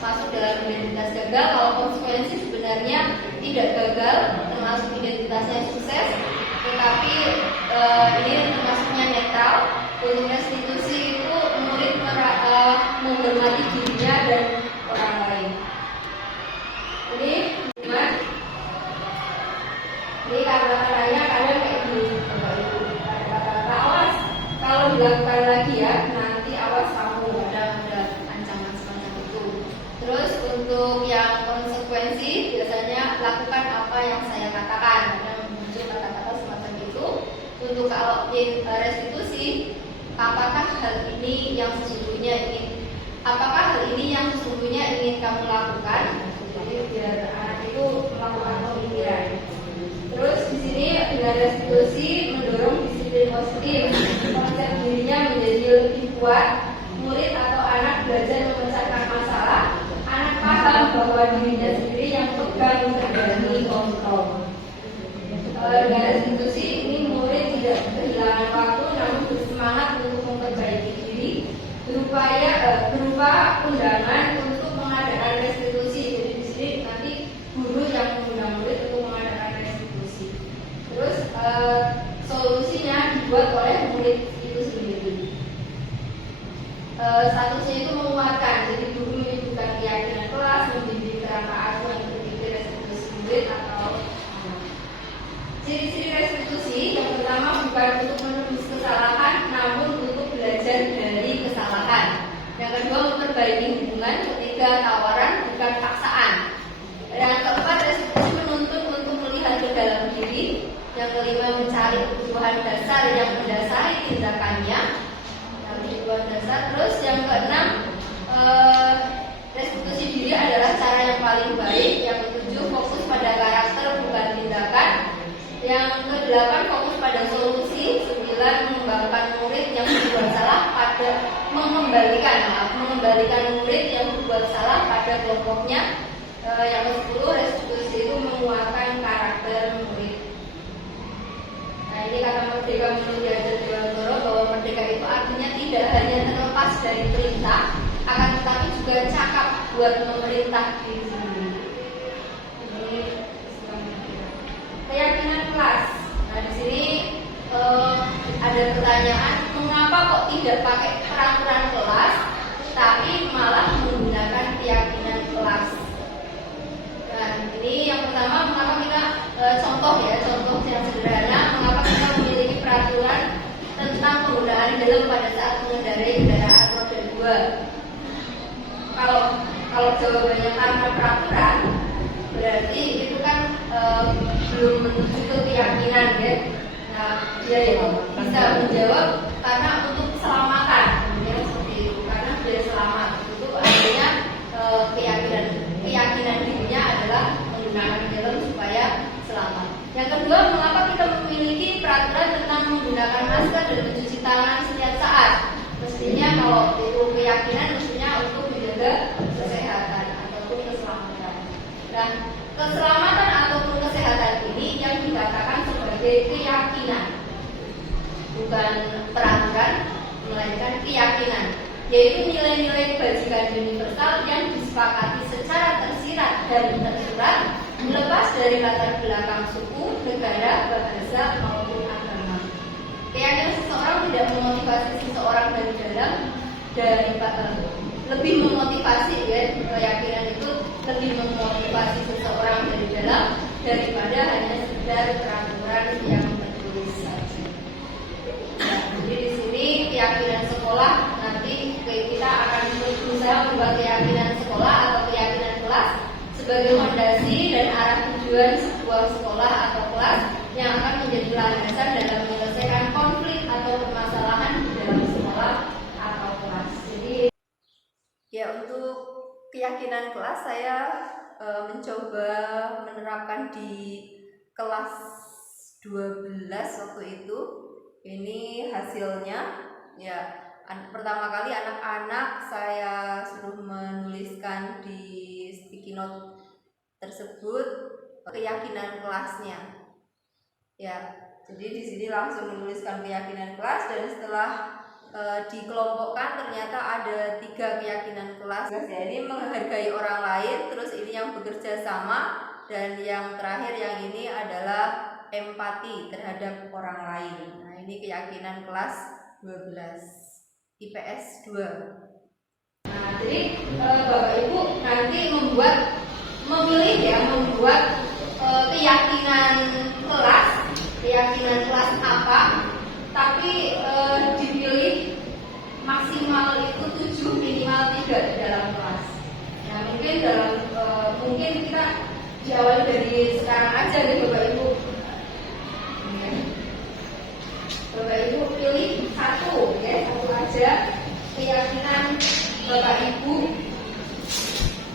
masuk dalam identitas gagal. Kalau konsekuensi sebenarnya tidak gagal, termasuk identitasnya sukses, tetapi ini termasuknya netral. Untuk restitusi itu murid menghormati dirinya dan orang lain. Ini kata-katanya kadang kayak gini, kata-kata awas kalau dilakukan lagi ya, nanti awas kamu ada ancaman semacam itu. Terus untuk yang konsekuensi biasanya lakukan apa yang saya katakan, dan muncul kata-kata semacam itu. Untuk kalau restitusi, apakah hal ini yang sesungguhnya ingin kamu lakukan? Jadi biar anak itu melakukan pemikiran. Terus di sini dengan restitusi mendorong disiplin positif, konsep dirinya menjadi lebih kuat. Murid atau anak belajar memecahkan masalah. Anak paham bahwa dirinya sendiri yang pegang kendali kontrol. Dengan restitusi ini murid tidak kehilangan waktu, namun bersemangat untuk memperbaiki diri, berupa undangan untuk mengadakan restitusi. Jadi di sini nanti guru yang mengundang murid untuk mengadakan restitusi. Terus solusinya dibuat oleh murid itu sendiri. Statusnya itu menguatkan, jadi guru menyebutkan keyakinan kelas, membimbing kerangka aku yang berpikir restitusi murid atau ciri-ciri restitusi. Yang pertama bukan untuk menebus kesalahan, namun untuk belajar dari kesalahan. Yang kedua memperbaiki hubungan. Ketiga tawaran bukan paksaan. Yang keempat restitusi menuntut untuk melihat ke dalam diri. Yang kelima mencari kebutuhan dasar yang mendasari tindakannya. Kebutuhan dasar Terus yang keenam, restitusi diri adalah cara yang paling baik. Yang ketujuh, fokus pada karakter bukan tindakan. Yang kedelapan, fokus pada solusi. 9, mengembangkan murid yang berbuat salah pada mengembalikan murid yang berbuat salah pada kelompoknya. Yang ke-10, restitusi itu menguatkan karakter murid. Nah, ini kata merdeka menurut Ki Dewantoro bahwa merdeka itu artinya tidak hanya terlepas dari perintah, akan tetapi juga cakap buat memerintah diri sendiri. Ini keyakinan kelas. Nah, di sini ada pertanyaan, mengapa kok tidak pakai peraturan kelas, tapi malah menggunakan keyakinan kelas? Dan ini yang pertama, mengapa kita contoh yang sederhana, mengapa kita memiliki peraturan tentang penggunaan helm pada saat mengendarai kendaraan roda 2? Kalau jawabannya karena peraturan, berarti itu kan belum menuju ke keyakinan, ya. Nah, dia itu bisa menjawab karena untuk keselamatan, ya, seperti itu, karena biar selamat. Itu artinya keyakinan dirinya adalah menggunakan helm supaya selamat. Yang kedua, mengapa kita memiliki peraturan tentang menggunakan masker dan mencuci tangan setiap saat? Mestinya kalau itu keyakinan, mestinya untuk menjaga kesehatan ataupun keselamatan. Dan keselamatan ataupun kesehatan ini yang dikatakan sebagai keyakinan, bukan peraturan, melainkan keyakinan, yaitu nilai-nilai kebajikan universal yang disepakati secara tersirat dan tersurat, lepas dari latar belakang suku, negara, bahasa maupun agama. Keyakinan seseorang tidak memotivasi seseorang dari dalam, lebih memotivasi, ya, keyakinan itu lebih memotivasi seseorang dari dalam daripada hanya sekedar peraturan yang tertulis saja. Nah, jadi di sini keyakinan sekolah, nanti kita akan berusaha membuat keyakinan sekolah atau keyakinan kelas sebagai fondasi dan arah tujuan sebuah sekolah atau kelas yang akan menjadi landasan dalam menyelesaikan konflik atau permasalahan di dalam sekolah atau kelas. Jadi, ya, untuk keyakinan kelas saya mencoba menerapkan di kelas 12 waktu itu. Ini hasilnya, ya. Pertama kali anak-anak saya suruh menuliskan di sticky note tersebut keyakinan kelasnya, ya. Jadi di sini langsung menuliskan keyakinan kelas, dan setelah dikelompokkan ternyata ada 3 keyakinan kelas. Ya, ini menghargai orang lain, terus ini yang bekerja sama, dan yang terakhir yang ini adalah empati terhadap orang lain. Nah, ini keyakinan kelas 12 IPS 2. Nah, jadi Bapak Ibu nanti membuat keyakinan kelas apa, tapi dipilih maksimal itu 7, minimal 3 di dalam kelas. Nah, mungkin kita diawali dari sekarang aja nih Bapak Ibu. Bapak Ibu pilih satu, ya, satu aja keyakinan Bapak Ibu,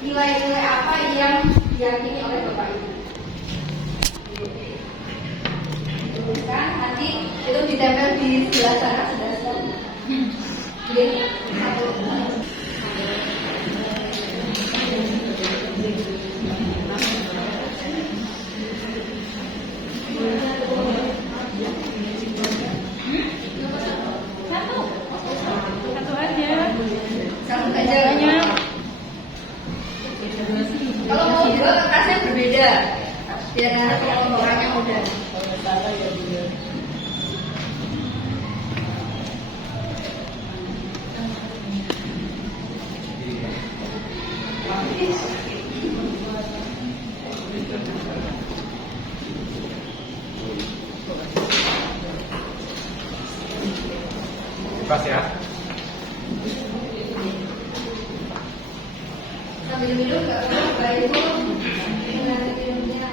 nilai-nilai apa yang diyakini oleh Bapak Ibu. Tuliskan, nanti itu ditempel di sebelah sana, sudah stop. Jadi satu. Satu aja. Kalau mau 2 kertasnya berbeda, biar nanti kelompokannya mudah. Pas ya. Sambil minum nggak apa-apa itu dengan minumnya.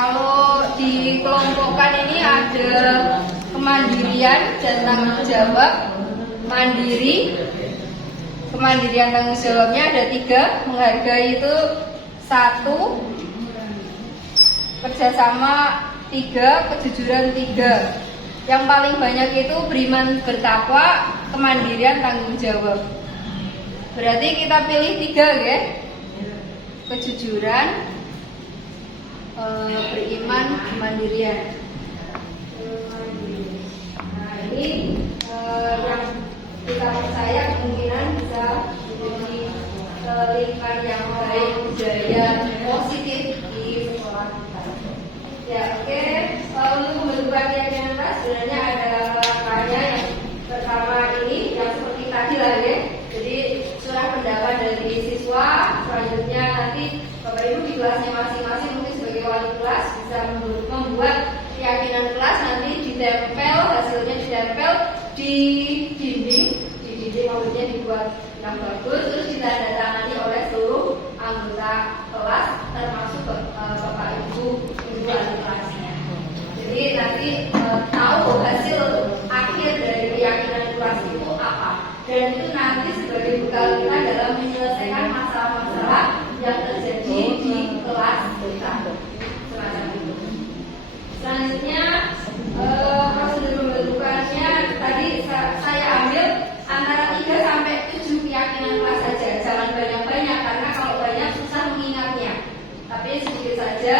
Kalau dikelompokkan ini ada kemandirian dan tanggung jawab. Mandiri, kemandirian tanggung jawabnya ada 3. Menghargai itu 1, kerjasama 3, kejujuran 3. Yang paling banyak itu beriman bertakwa, kemandirian tanggung jawab. Berarti kita pilih 3 ya. Kejujuran, beriman, kemandirian. Nah ini yang kita percaya kemungkinan bisa menjadi lingkungan yang baik, budaya positif di sekolah kita. Ya oke, untuk pembentukan keyakinan kelas sebenarnya ada langkahnya. Yang pertama ini yang seperti tadi lah ya. Jadi surat pendapat dari siswa. Selanjutnya nanti Bapak Ibu di kelasnya masing-masing mungkin sebagai wali kelas bisa membuat keyakinan kelas, nanti ditempel, hasilnya ditempel di dinding maksudnya dibuat yang bagus, terus ditandatangani oleh seluruh anggota kelas termasuk Bapak Ibu wali kelasnya. Jadi nanti tahu hasil akhir dari keyakinan kelas itu apa, dan itu nanti sebagai bekal kita dalam menyelesaikan masalah-masalah yang terjadi di kelas kita. Semacam itu. Selanjutnya prosedur pembentukannya tadi saya ambil antara 3 sampai 7 keyakinan kelas saja, jangan banyak-banyak karena kalau banyak susah mengingatnya. Tapi sedikit saja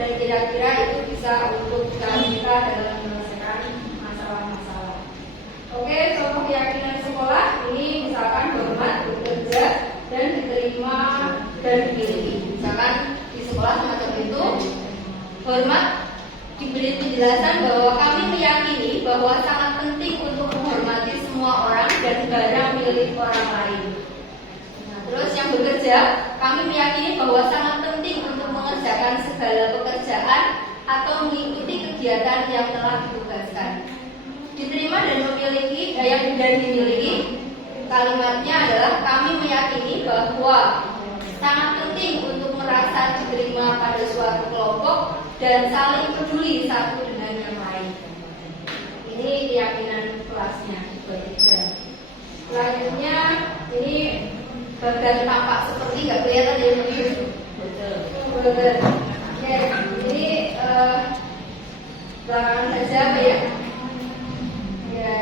dan kira-kira itu bisa untuk kita dalam menyelesaikan masalah-masalah. Oke, contoh keyakinan sekolah ini misalkan hormat, bekerja, dan diterima dan dipilih. Misalkan di sekolah semacam itu, hormat diberi penjelasan bahwa kami meyakini bahwa sangat penting untuk menghormati semua orang dan barang milik orang lain. Nah, terus yang bekerja, kami meyakini bahwa sangat penting untuk mengerjakan segala pekerjaan atau mengikuti kegiatan yang telah ditugaskan. Diterima dan memiliki, yang dan dimiliki, kalimatnya adalah kami meyakini bahwa sangat penting untuk merasa diterima pada suatu kelompok dan saling peduli satu dengan yang lain. Ini keyakinan kelasnya bekerja. Selanjutnya ini bagian tampak seperti nggak kelihatan ya begitu. Betul. Ya, ini belakangan saja apa ya? Ya,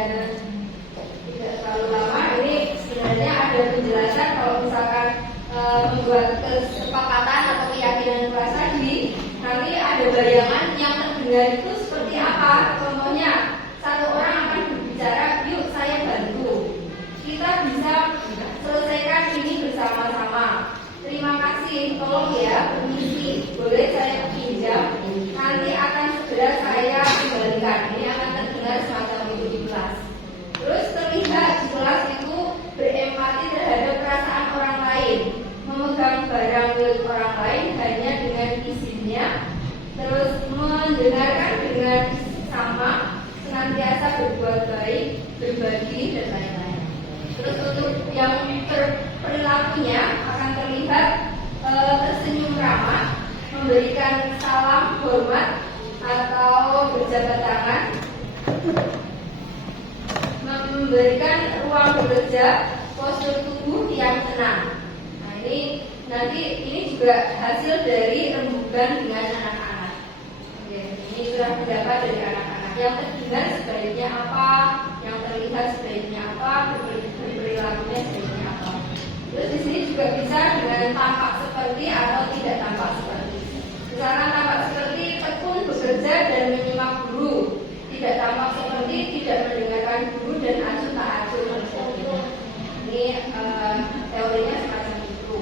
tidak terlalu lama. Ini sebenarnya ada penjelasan kalau misalkan membuat kesepakatan atau keyakinan kelas tadi, nanti ada bayangan yang terdengar itu seperti apa. Contohnya, satu orang akan berbicara, yuk saya bantu, kita bisa selesaikan ini bersama-sama. Terima kasih, tolong ya, permisi, boleh saya pinjam, nanti akan segera saya kembalikan. Ini akan terdengar semacam itu di kelas. Terus terlihat di kelas itu berempati terhadap perasaan orang lain, memegang barang milik orang lain hanya dengan izinnya, terus mendengarkan dengan sama, senantiasa berbuat baik, berbagi, dan lain-lain. Terus untuk yang perilakunya akan terlihat tersenyum ramah, memberikan salam hormat atau berjabat tangan, memberikan ruang bekerja, postur tubuh yang tenang. Nah ini nanti ini juga hasil dari rembukan dengan anak-anak. Oke, ini sudah pendapat dari anak-anak. Yang terdengar sebaiknya apa, yang terlihat sebaiknya apa, perilakunya sebaiknya apa. Terus di sini juga bisa dengan tampak seperti atau tidak tampak seperti. Misalkan tampak seperti tekun bekerja dan menyimak guru, tidak tampak seperti tidak mendengarkan guru dan acuh tak acuh. Ini teorinya semacam itu.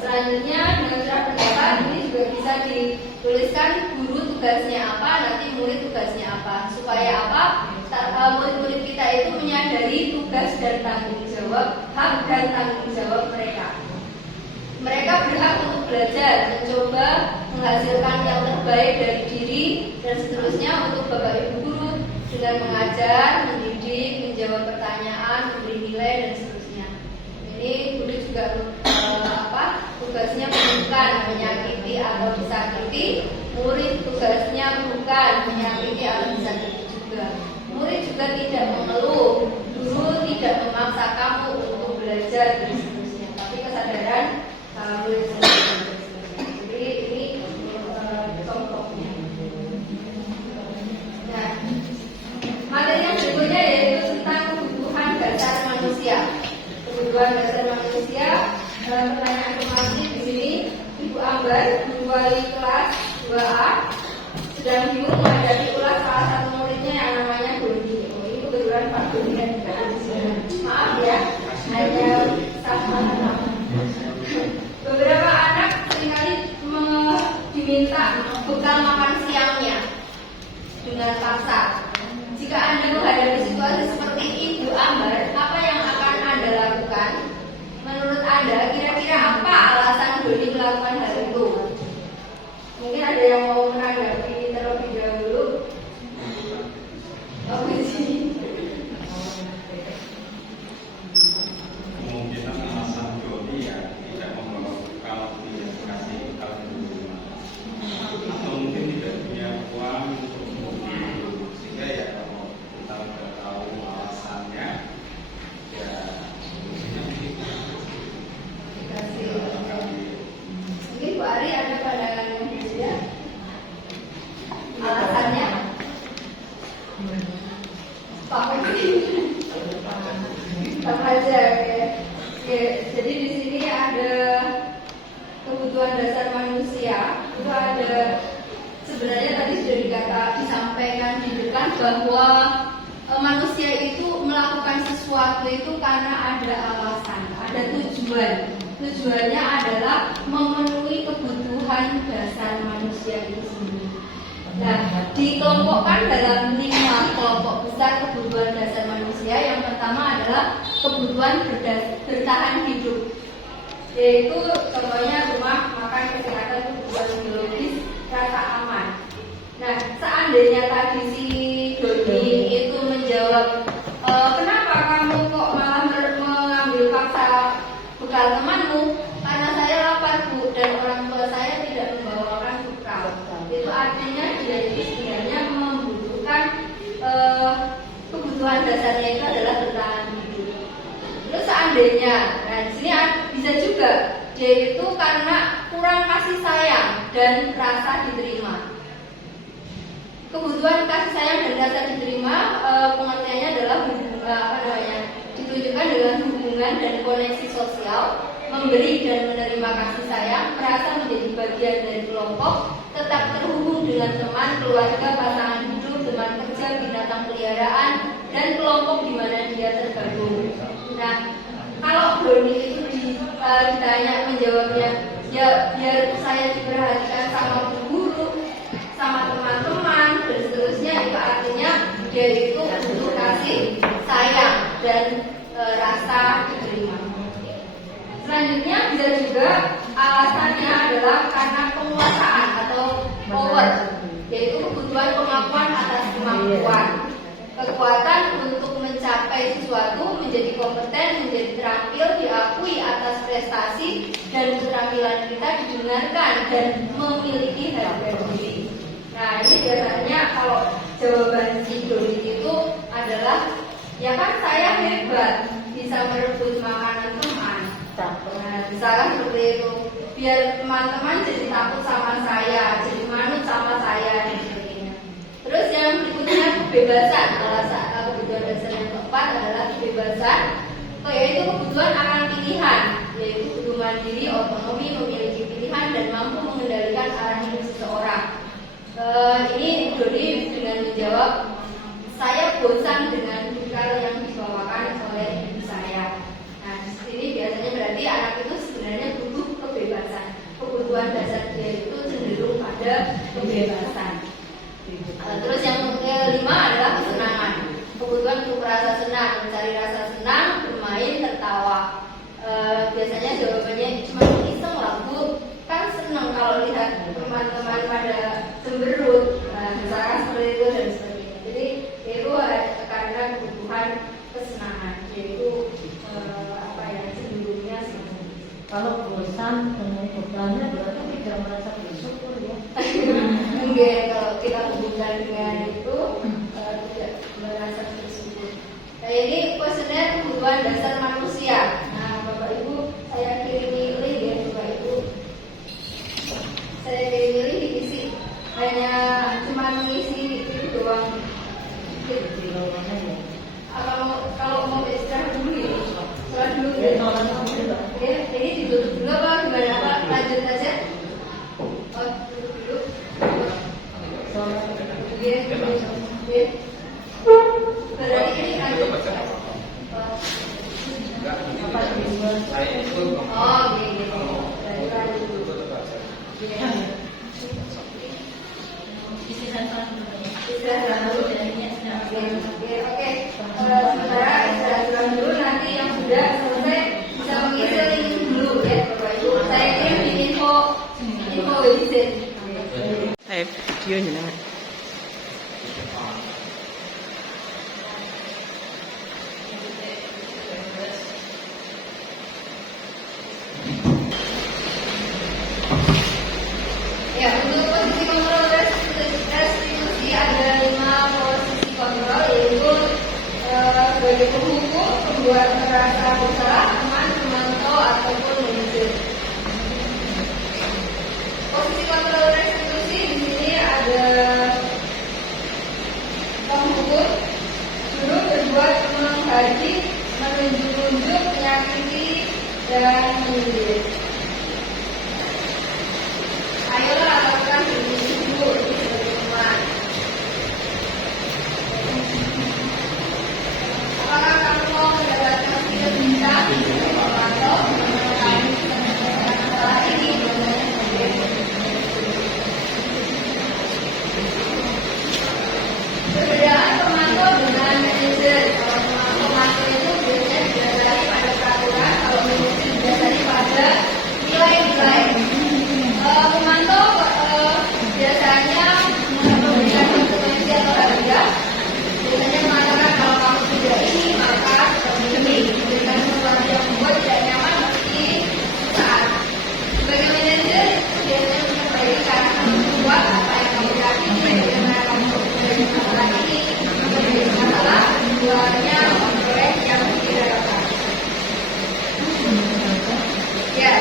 Selanjutnya dengan surat pendapat ini juga bisa dituliskan guru tugasnya apa, nanti murid tugasnya apa, supaya apa? Murid-murid kita itu menyadari tugas dan tanggung jawab, hak dan tanggung jawab mereka. Mereka berhak untuk belajar, mencoba menghasilkan yang terbaik dari diri dan seterusnya untuk Bapak Ibu guru dengan mengajar, mendidik, menjawab pertanyaan, memberi nilai dan seterusnya. Ini guru juga tugasnya bukan menyakiti atau disakiti, bukan, menyakiti atau disakiti juga. Murid juga tidak mengeluh, guru tidak memaksa kamu untuk belajar dan seterusnya. Tapi kesadaran murid sendiri. Jadi ini contohnya. Nah, materi yang berikutnya yaitu tentang kebutuhan dasar manusia. Kebutuhan dasar manusia. Pertanyaan informasi di sini, Ibu Ambar menjuali kelas 2A sedang bingung menghadapi ulas salah satu muridnya yang namanya Doni. Oh, ini kebetulan Pak Doni yang maaf ya, hanya sama nama. Beberapa anak seringkali diminta bekal makan siangnya dengan paksa. Jika Anda menghadapi situasi seperti Ibu Ambar, apa yang akan Anda lakukan? Menurut Anda, kira-kira apa alasan Doni melakukan hal itu? Mungkin ada yang mau menanggapi terlebih dahulu. Oh, di sini. Kemungkinan alasan Doni ya tidak membawa bekal di edukasi bekal di rumah, atau mungkin tidak punya uang untuk membeli, sehingga ya kalau kita sudah tahu alasannya ya solusinya Mungkin Bu Ari ada pandangan yang berbeda. Alasannya Pak sama aja ya. Oke, jadi di sini ada kebutuhan dasar manusia. Itu ada sebenarnya tadi sudah disampaikan di depan bahwa manusia itu melakukan sesuatu itu karena ada alasan, ada tujuan. Tujuannya adalah memenuhi kebutuhan dasar manusia itu sendiri. Nah, dikelompokkan dalam 5 kelompok besar kebutuhan dasar manusia. Yang pertama adalah kebutuhan bertahan hidup, yaitu contohnya rumah, makan, kesehatan, kebutuhan biologis, rasa aman. Nah, seandainya tadi si Doni itu menjawab, kenapa kamu kok malah mengambil paksa bekal temanmu? Karena saya lapar, Bu, dan orang tua saya tidak membawakan bekal. Itu artinya dia itu sebenarnya membutuhkan kebutuhan dasarnya itu adalah bertahan hidup. Terus seandainya, nah di sini bisa juga dia itu karena kurang kasih sayang dan rasa diterima. Kebutuhan kasih sayang dan rasa diterima pengertiannya adalah ditunjukkan dengan hubungan dan koneksi sosial, memberi dan menerima kasih sayang, merasa menjadi bagian dari kelompok, tetap terhubung dengan teman, keluarga, pasangan hidup, teman kerja, binatang peliharaan, dan kelompok di mana dia tergabung. Nah, kalau Doni itu ditanya menjawabnya, ya biar saya diperhatikan sama guru, sama teman-teman, dan seterusnya, itu artinya dia itu butuh kasih sayang dan rasa diterima. Selanjutnya bisa juga alasannya adalah karena penguasaan atau power, yaitu kebutuhan pengakuan atas kemampuan, kekuatan untuk mencapai sesuatu, menjadi kompeten, menjadi terampil, diakui atas prestasi, dan keterampilan kita didengarkan dan memiliki harga diri. Nah, ini biasanya kalau jawaban si Doni itu adalah, ya kan saya hebat, bisa merebut makanan teman. Nah, misalkan seperti itu, biar teman-teman jadi takut sama saya, jadi manut sama saya, dan sebagainya. Terus yang berikutnya kebebasan. Kebutuhan dasar yang keempat adalah kebebasan, yaitu kebutuhan akan pilihan, yaitu hidup mandiri, otonomi, memiliki pilihan, dan mampu mengendalikan arah hidup seseorang. Ini Doni dengan menjawab, saya bosan dengan bekal yang dibawakan oleh ibu saya. Nah, di sini biasanya berarti anak itu sebenarnya butuh kebebasan. Kebutuhan dasar dia itu cenderung pada kebebasan. Terus yang kelima adalah kesenangan. Kebutuhan untuk merasa senang, mencari rasa senang, bermain, tertawa. Biasanya jawabannya cuma iseng lah, Bu. Kan senang kalau lihat teman-teman pada cemberut, misalkan seperti itu dan sebagainya. Jadi itu karena kebutuhan kesenangan, yaitu cenderungnya senang. Kalau bosan dengan bebannya berarti tidak merasa bersyukur ya. Enggak, kalau kita ini kuesioner kebutuhan dasar manusia. Nah, Bapak Ibu, saya kirimi link ya Bapak Ibu. Saya kirimi link diisi, hanya cuma mengisi itu doang. Kalau mau istirahat dulu ya, sholat dulu ya. Ya, ini ditutup dulu apa gimana apa? Lanjut aja. Oh, tutup dulu. Ya. Berarti ini lanjut. Saya itu Oh, gitu. Lanjut dulu. Istirahat dulu. Oke. Sementara istirahat dulu, nanti yang sudah selesai bisa mengisi link dulu ya Bapak Ibu. Saya kirim di info website. Video jenengan. Ya, untuk posisi kontrol restitusi ada 5 posisi kontrol, yaitu sebagai penghukum, pembuat merasa bersalah, teman, memantau, ataupun manajer. Posisi kontrol restitusi di sini ada penghukum, dulu berbuat menghaji, menunjuk-nunjuk, menyakiti, dan menyindir. Ayolah lakukan ini dulu sebagai teman. Apakah kamu mau mendapatkan skill bintang atau mengetahui masalah ini? Perbedaan pemantau dengan manajer. Kalau pemantau itu biasanya didasari pada peraturan, kalau manajer didasari pada nilai-nilai. Pemantau biasanya memberikan konsekuensi atau harga. Biasanya mengatakan kalau kamu tidak ini maka seperti ini. Memberikan sesuatu yang membuat tidak nyaman meski saat. Sebagai manajer biasanya memperbaiki karena kamu membuat apa yang kamu yakini, bagaimana kamu memperbaiki masalah ini, memperbaiki masalah keluarnya memperoleh yang tidak dapat. Ya.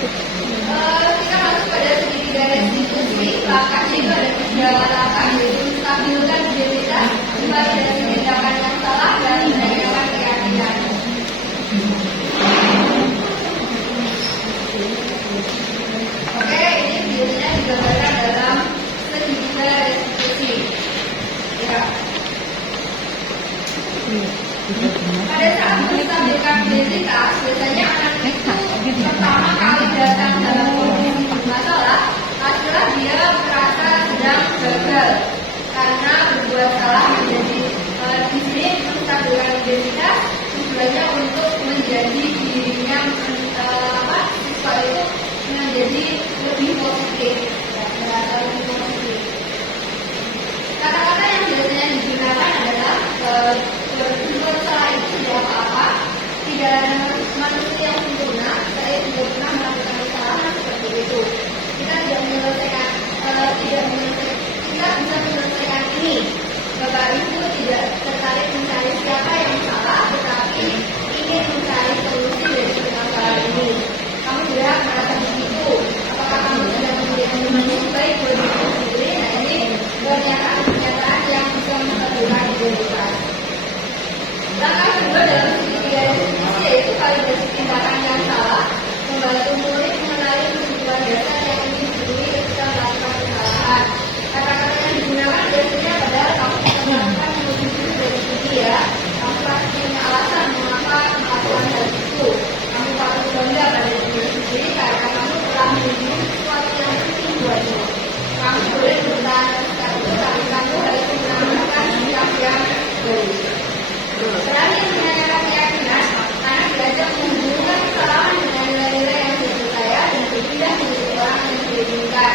Kita masuk pada segitiga restitusi. Langkahnya itu ada 3 langkah, yaitu menstabilkan identitas, validasi tindakan yang salah, dan menanyakan keyakinan. Oke, ini biasanya digambarkan dalam segitiga restitusi. Ya. Pada saat menstabilkan identitas, biasanya anak itu pertama kali datang dalam kondisi bermasalah adalah dia merasa sedang gagal karena berbuat salah menjadi di sini menstabilkan identitas tujuannya untuk menjadi dirinya siswa itu menjadi lebih positif, merasa lebih positif. Kata-kata yang biasanya digunakan adalah berbuat salah itu tidak apa-apa, tidak ada manusia yang sempurna, saya juga pernah melakukan kesalahan seperti itu. Kita tidak menyelesaikan, kita bisa menyelesaikan ini. Bapak Ibu tidak tertarik mencari siapa yang salah, tetapi ingin mencari solusi dari masalah ini. Kamu tidak merasa begitu. Apakah kamu sudah memberikan yang baik buat diri sendiri? Nah, ini pernyataan yang bisa menstabilkan identitas. Langkah kedua dalam segitiga restitusi yaitu validasi tindakan yang salah, membantu murid mengenali kebutuhan dasar yang ingin dipenuhi ketika melakukan kesalahan. Kata-kata yang digunakan biasanya adalah kamu bisa melakukan menuju dari sini ya, kamu pasti punya alasan mengapa melakukan hal itu. Kamu patut bangga pada diri sendiri karena kamu telah menuju sesuatu yang penting buatmu. Kamu boleh bertahan seperti itu, tapi kamu harus menambahkan sikap yang baik. Terakhir menanyakan keyakinan, anak belajar menghubungkan kesalahan dengan nilai-nilai yang dipercaya dan berpindah menjadi orang yang diinginkan.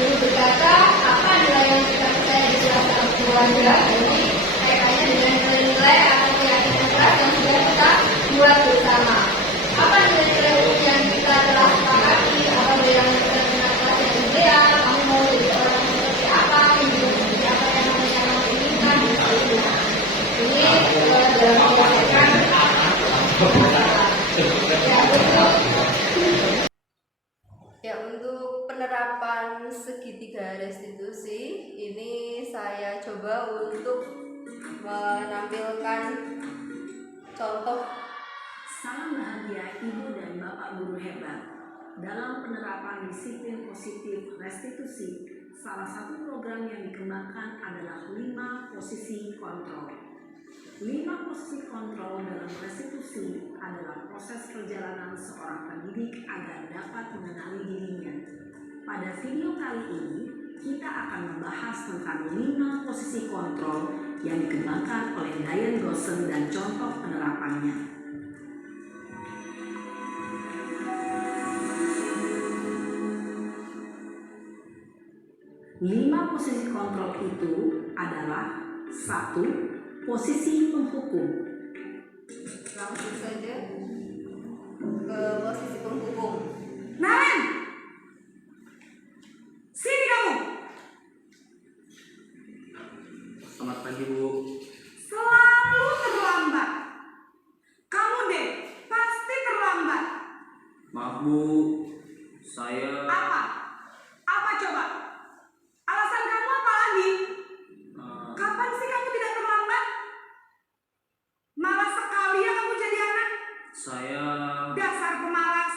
Guru berkata, apa nilai yang kita percaya di dalam keluarga ini kaitannya dengan nilai-nilai atau keyakinan keras yang sudah kita buat bersama. Apa nilai-nilai yang kita telah sepakati, apa yang kita kenal kelas yang ideal, kamu mau jadi orang yang seperti apa, yang seperti apa yang kamu inginkan, dan sebagainya. Ini dalam mempraktekkan untuk penerapan segitiga restitusi ini saya coba untuk menampilkan contoh. Salam bahagia Ibu dan Bapak Guru hebat. Dalam penerapan disiplin positif restitusi, salah satu program yang dikembangkan adalah 5 posisi kontrol. 5 posisi kontrol dalam restitusi adalah proses perjalanan seorang pendidik agar dapat mengenali dirinya. Pada video kali ini, kita akan membahas tentang 5 posisi kontrol yang dikembangkan oleh Diane Gossen dan contoh penerapannya. 5 posisi kontrol itu adalah 1. Posisi penghukum. Langsung saja ke posisi penghukum. Naren, sini kamu. Selamat pagi, Bu. Selalu terlambat. Kamu deh, pasti terlambat. Maaf, Bu. Saya Apa? Apa coba? Alasan kamu apa lagi? Kapan sih kamu tidak terlambat? Malas sekali ya kamu jadi anak. saya Dasar pemalas.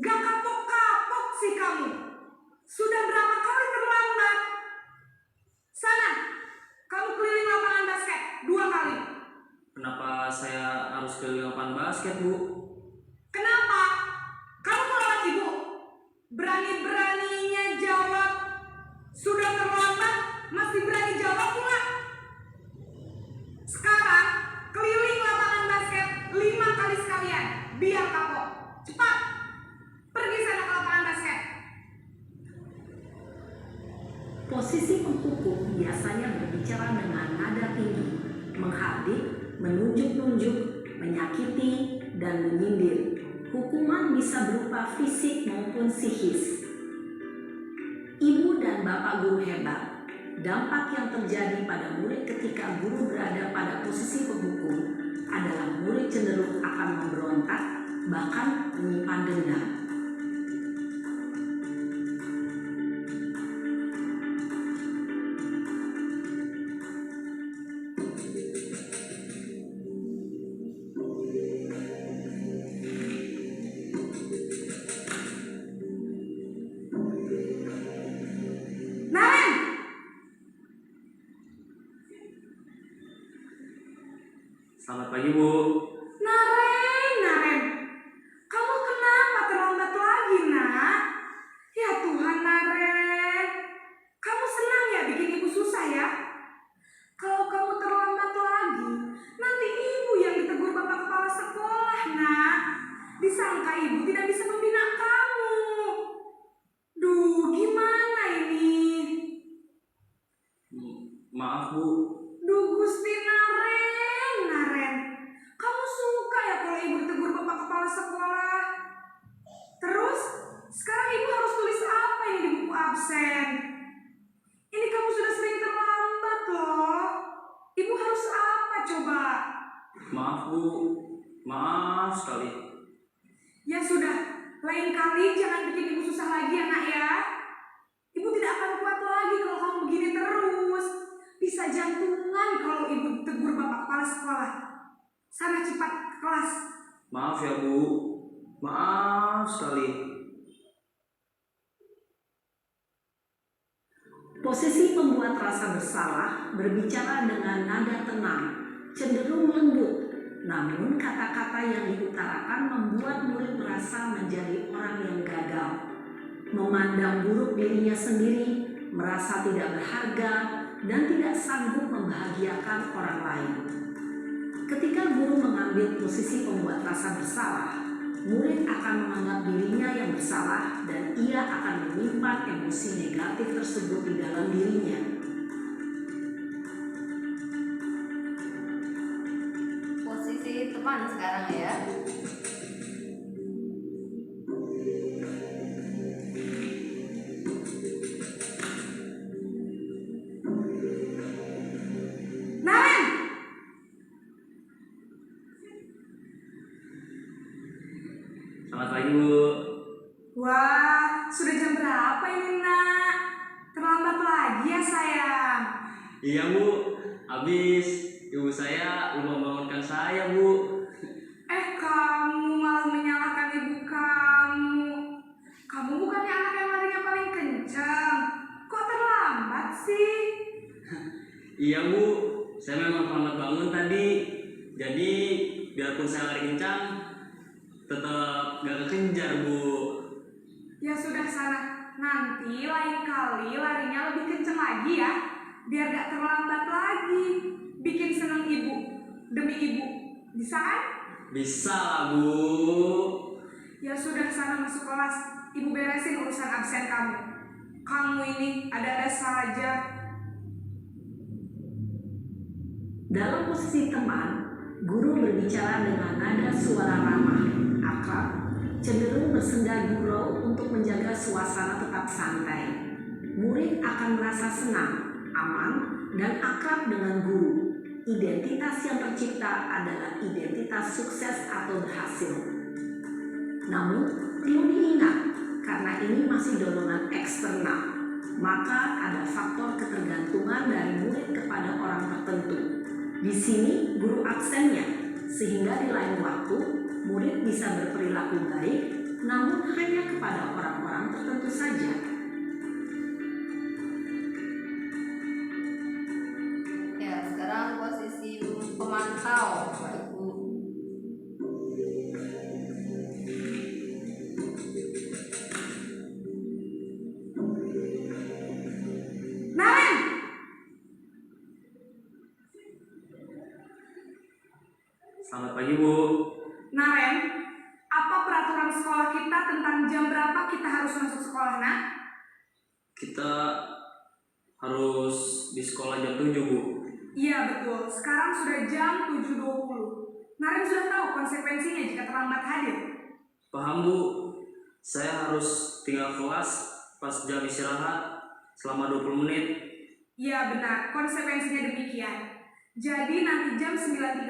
Gak kapok-kapok sih kamu. Sudah berapa kali terlambat? Sana, kamu keliling lapangan basket 2 kali. kenapa saya harus keliling lapangan basket, Bu? Kenapa? Kamu mau lawan ibu? Berani-beraninya jawab. Sudah terlambat, masih berani jawab pula. Sekarang, keliling lapangan basket 5 kali sekalian. Biar kapok. Cepat. Pergi sana ke lapangan basket. Posisi penghukum biasanya berbicara dengan nada tinggi, menghardik, menunjuk-nunjuk, menyakiti, dan menyindir. Hukuman bisa berupa fisik maupun psikis. Ibu dan Bapak Guru hebat, dampak yang terjadi pada murid ketika guru berada pada posisi penghukum adalah murid cenderung akan memberontak, bahkan menyimpan dendam. Naren! Selamat pagi, Bu. Naren, kamu kenapa terlambat lagi, nak? Ya Tuhan, Naren, kamu senang ya bikin ibu susah ya? Kalau kamu terlambat lagi, nanti ibu yang ditegur Bapak Kepala Sekolah, nak. Disangka ibu tidak bisa membina kamu. Duh, gimana ini? Maaf, Bu. Duh, Gusti Naren, kamu suka ya kalau ibu ditegur Bapak Kepala Sekolah? Terus, sekarang ibu harus tulis apa ini di buku absen? Ini kamu sudah sering terlambat loh. Ibu harus apa coba? Maaf, Bu. Maaf sekali. Ya sudah, lain kali jangan bikin ibu susah lagi ya nak ya. Ibu tidak akan kuat lagi kalau kamu begini terus. Bisa jantungan kalau ibu ditegur Bapak Kepala Sekolah. Sana cepat ke kelas. Maaf ya, Bu. Maaf sekali. Posisi pembuat rasa bersalah berbicara dengan nada tenang, cenderung lembut. Namun kata-kata yang diutarakan membuat murid merasa menjadi orang yang gagal. Memandang buruk dirinya sendiri, merasa tidak berharga, dan tidak sanggup membahagiakan orang lain. Ketika guru mengambil posisi pembuat rasa bersalah, murid akan menganggap dirinya yang bersalah dan ia akan menyimpan emosi negatif tersebut di dalam dirinya. Posisi teman sekarang ya. Naren, Iya Bu, habis ibu saya lupa membangunkan saya Bu. Kamu malah menyalahkan ibu kamu. Kamu bukannya anak yang larinya paling kencang. Kok terlambat sih? Iya Bu, saya memang terlambat bangun tadi. Jadi biarpun saya lari kencang, tetap gak kekejar Bu. Ya sudah sana. Nanti lain kali larinya lebih kencang lagi ya. Biar gak terlambat lagi. Bikin senang ibu. Demi ibu. Bisa kan? Bisa lah Bu. Ya sudah sana masuk kelas. Ibu beresin urusan absen kamu. Kamu ini ada-ada saja. Dalam posisi teman, guru berbicara dengan nada suara ramah, akrab, cenderung bersenda gurau untuk menjaga suasana tetap santai. Murid akan merasa senang, aman, dan akrab dengan guru. Identitas yang tercipta adalah identitas sukses atau berhasil. Namun, perlu diingat, karena ini masih dorongan eksternal, maka ada faktor ketergantungan dari murid kepada orang tertentu. Di sini guru aksennya, sehingga di lain waktu murid bisa berperilaku baik, namun hanya kepada orang-orang tertentu saja. Ya, sekarang posisi pemantau, Bapak Ibu. Naren! Selamat pagi Bu. Naren, apa peraturan sekolah kita tentang jam berapa kita harus masuk sekolah, nak? Kita harus di sekolah jam 7 Bu. Iya betul, sekarang sudah jam 7.20. Naren sudah tahu konsekuensinya jika terlambat hadir. Paham Bu, saya harus tinggal kelas pas jam istirahat selama 20 menit. Iya benar, konsekuensinya demikian. Jadi nanti jam 9.30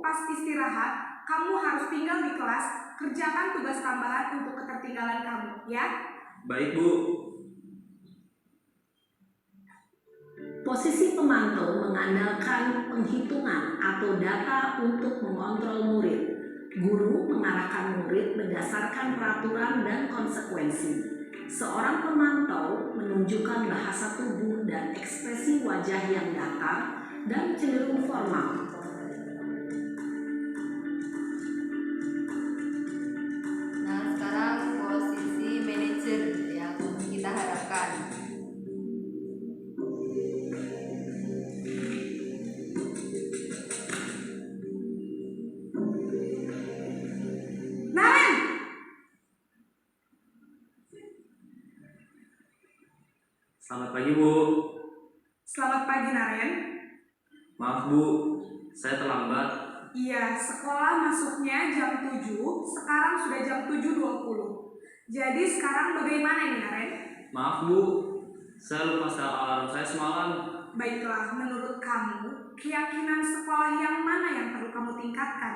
pas istirahat, kamu harus tinggal di kelas, kerjakan tugas tambahan untuk ketertinggalan kamu, ya? Baik Bu. Posisi pemantau mengandalkan penghitungan atau data untuk mengontrol murid. Guru mengarahkan murid berdasarkan peraturan dan konsekuensi. Seorang pemantau menunjukkan bahasa tubuh dan ekspresi wajah yang datar dan cenderung formal. Nah, sekarang posisi manajer yang kita harapkan. Naren! Selamat pagi Bu. Selamat pagi, Naren. Maaf Bu, saya terlambat. Iya, sekolah masuknya jam 7, sekarang sudah jam 7.20. Jadi sekarang bagaimana ini, Naren? Maaf Bu, saya lupa setel alarm saya semalam. Baiklah, menurut kamu, keyakinan sekolah yang mana yang perlu kamu tingkatkan?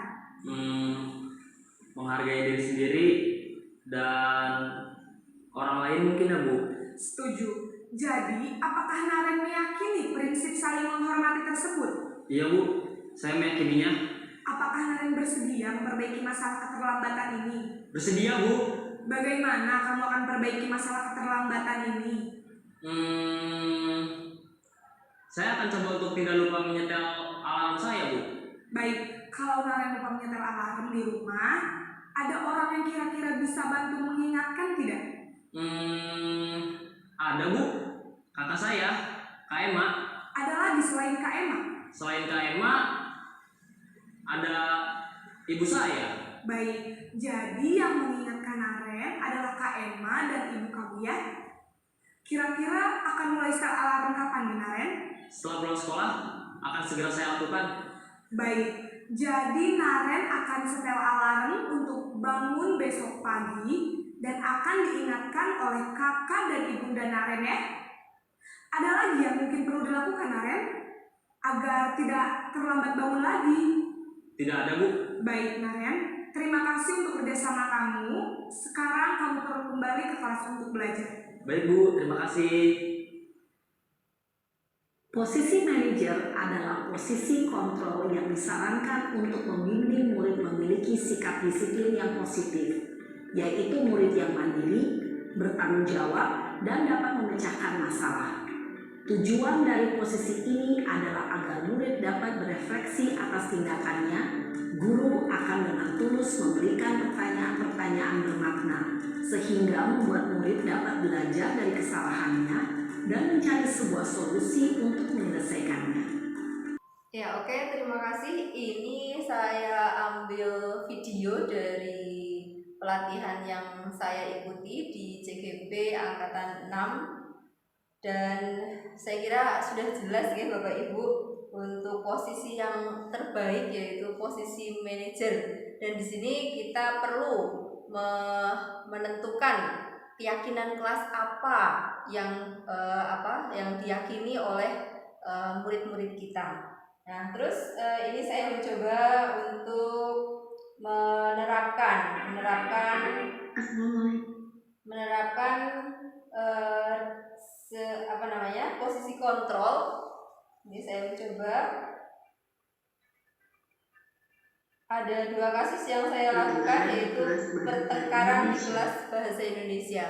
Menghargai diri sendiri dan orang lain mungkin ya Bu. Setuju. Jadi, apakah Naren meyakini prinsip saling menghormati tersebut? Iya Bu, saya meyakininya. Apakah Naren bersedia memperbaiki masalah keterlambatan ini? Bersedia Bu. Bagaimana kamu akan perbaiki masalah keterlambatan ini? Saya akan coba untuk tidak lupa menyetel alarm saya Bu. Baik, kalau Naren lupa menyetel alarm di rumah, ada orang yang kira-kira bisa bantu mengingatkan tidak? Ada Bu, kakak saya, Kak Emma. Ada lagi selain Kak Emma? Selain Kak Emma, ada ibu saya. Baik, jadi yang mengingatkan Naren adalah Kak Emma dan ibu kamu ya? Kira-kira akan mulai setel alarm kapan nih, Naren? Setelah pulang sekolah, akan segera saya lakukan. Baik, jadi Naren akan setel alarm untuk bangun besok pagi dan akan diingatkan oleh kakak dan ibunda Naren ya. Ada lagi yang mungkin perlu dilakukan, Naren, agar tidak terlambat bangun lagi? Tidak ada Bu. Baik, Naren, terima kasih untuk kerjasama kamu. Sekarang kamu perlu kembali ke kelas untuk belajar. Baik Bu, terima kasih. Posisi manajer adalah posisi kontrol yang disarankan untuk membimbing murid memiliki sikap disiplin yang positif, yaitu murid yang mandiri, bertanggung jawab, dan dapat memecahkan masalah. Tujuan dari posisi ini adalah agar murid dapat berefleksi atas tindakannya. Guru akan dengan tulus memberikan pertanyaan-pertanyaan bermakna, sehingga membuat murid dapat belajar dari kesalahannya dan mencari sebuah solusi untuk menyelesaikannya. Ya, oke, terima kasih. Ini saya ambil video dari pelatihan yang saya ikuti di CGP Angkatan 6, dan saya kira sudah jelas ya Bapak Ibu untuk posisi yang terbaik, yaitu posisi manajer. Dan di sini kita perlu menentukan keyakinan kelas apa yang diyakini oleh murid-murid kita. Nah, terus ini saya mencoba untuk menerapkan posisi kontrol. Ini saya mencoba. Ada 2 kasus yang saya lakukan, yaitu pertengkaran di kelas bahasa Indonesia.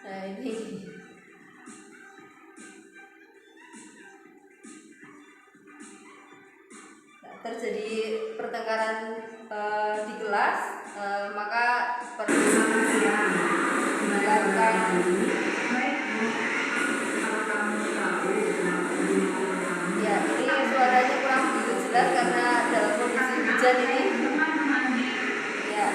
Nah, ini terjadi pertengkaran di kelas, maka perlu dilakukan. Ya, ini suaranya kurang begitu jelas karena dalam kondisi hujan ini. Ya,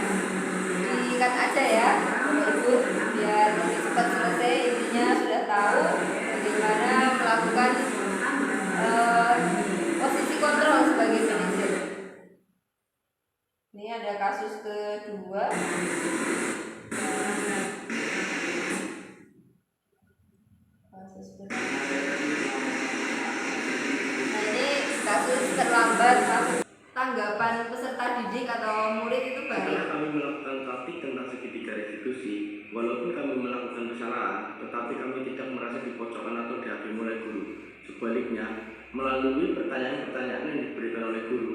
diikat aja ya, Ibu, biar lebih cepat selesai. Intinya sudah tahu bagaimana melakukan posisi kontrol sebagai manajer. Ini ada kasus kedua. Nah, ini kasus terlambat tanggapan peserta didik atau murid itu baik. Karena kami melakukan praktik tentang segitiga restitusi, walaupun kami melakukan kesalahan, tetapi kami tidak merasa dipojokkan atau dihakimi oleh guru. Sebaliknya, melalui pertanyaan-pertanyaan yang diberikan oleh guru,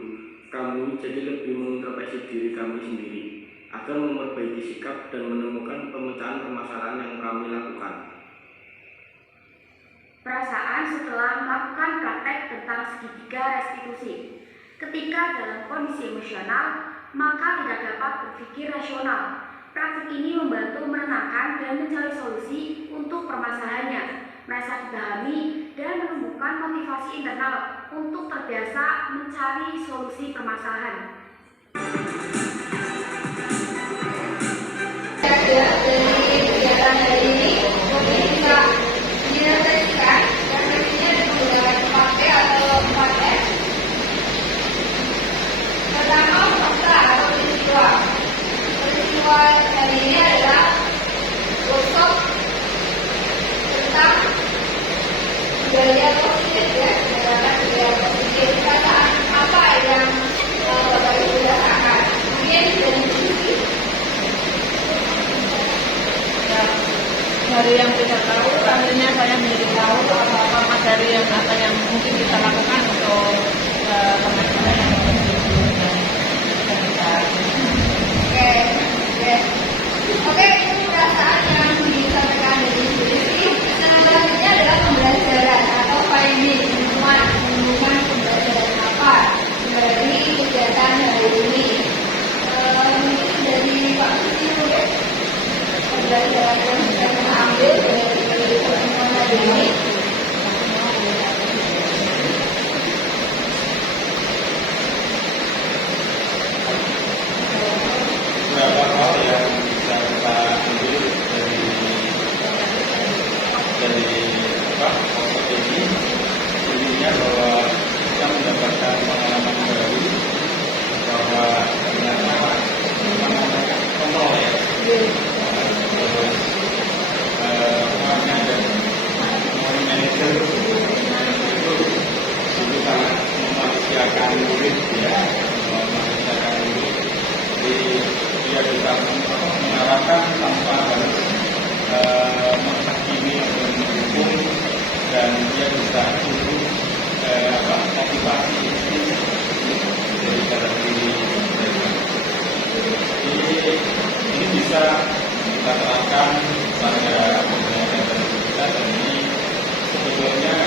kami jadi lebih mengintrospeksi diri kami sendiri agar memperbaiki sikap dan menemukan pemecahan permasalahan yang kami lakukan. Perasaan setelah melakukan praktek tentang segitiga restitusi. Ketika dalam kondisi emosional, maka tidak dapat berpikir rasional. Praktik ini membantu menenangkan dan mencari solusi untuk permasalahannya, merasa dipahami, dan menumbuhkan motivasi internal untuk terbiasa mencari solusi permasalahan. Dari kegiatan hari ini, mungkin bisa direfleksikan. Refleksinya ada menggunakan 4P atau 4S. Pertama, fakta atau peristiwa. Peristiwa hari ini adalah workshop tentang budaya positif ya, menerapkan budaya positif. Perasaan apa yang Bapak Ibu rasakan? Mungkin dari sisi dan dia bisa tumbuh motivasi dari dalam diri mereka. Ini bisa kita terapkan pada pembelajaran kita, dan ini sebetulnya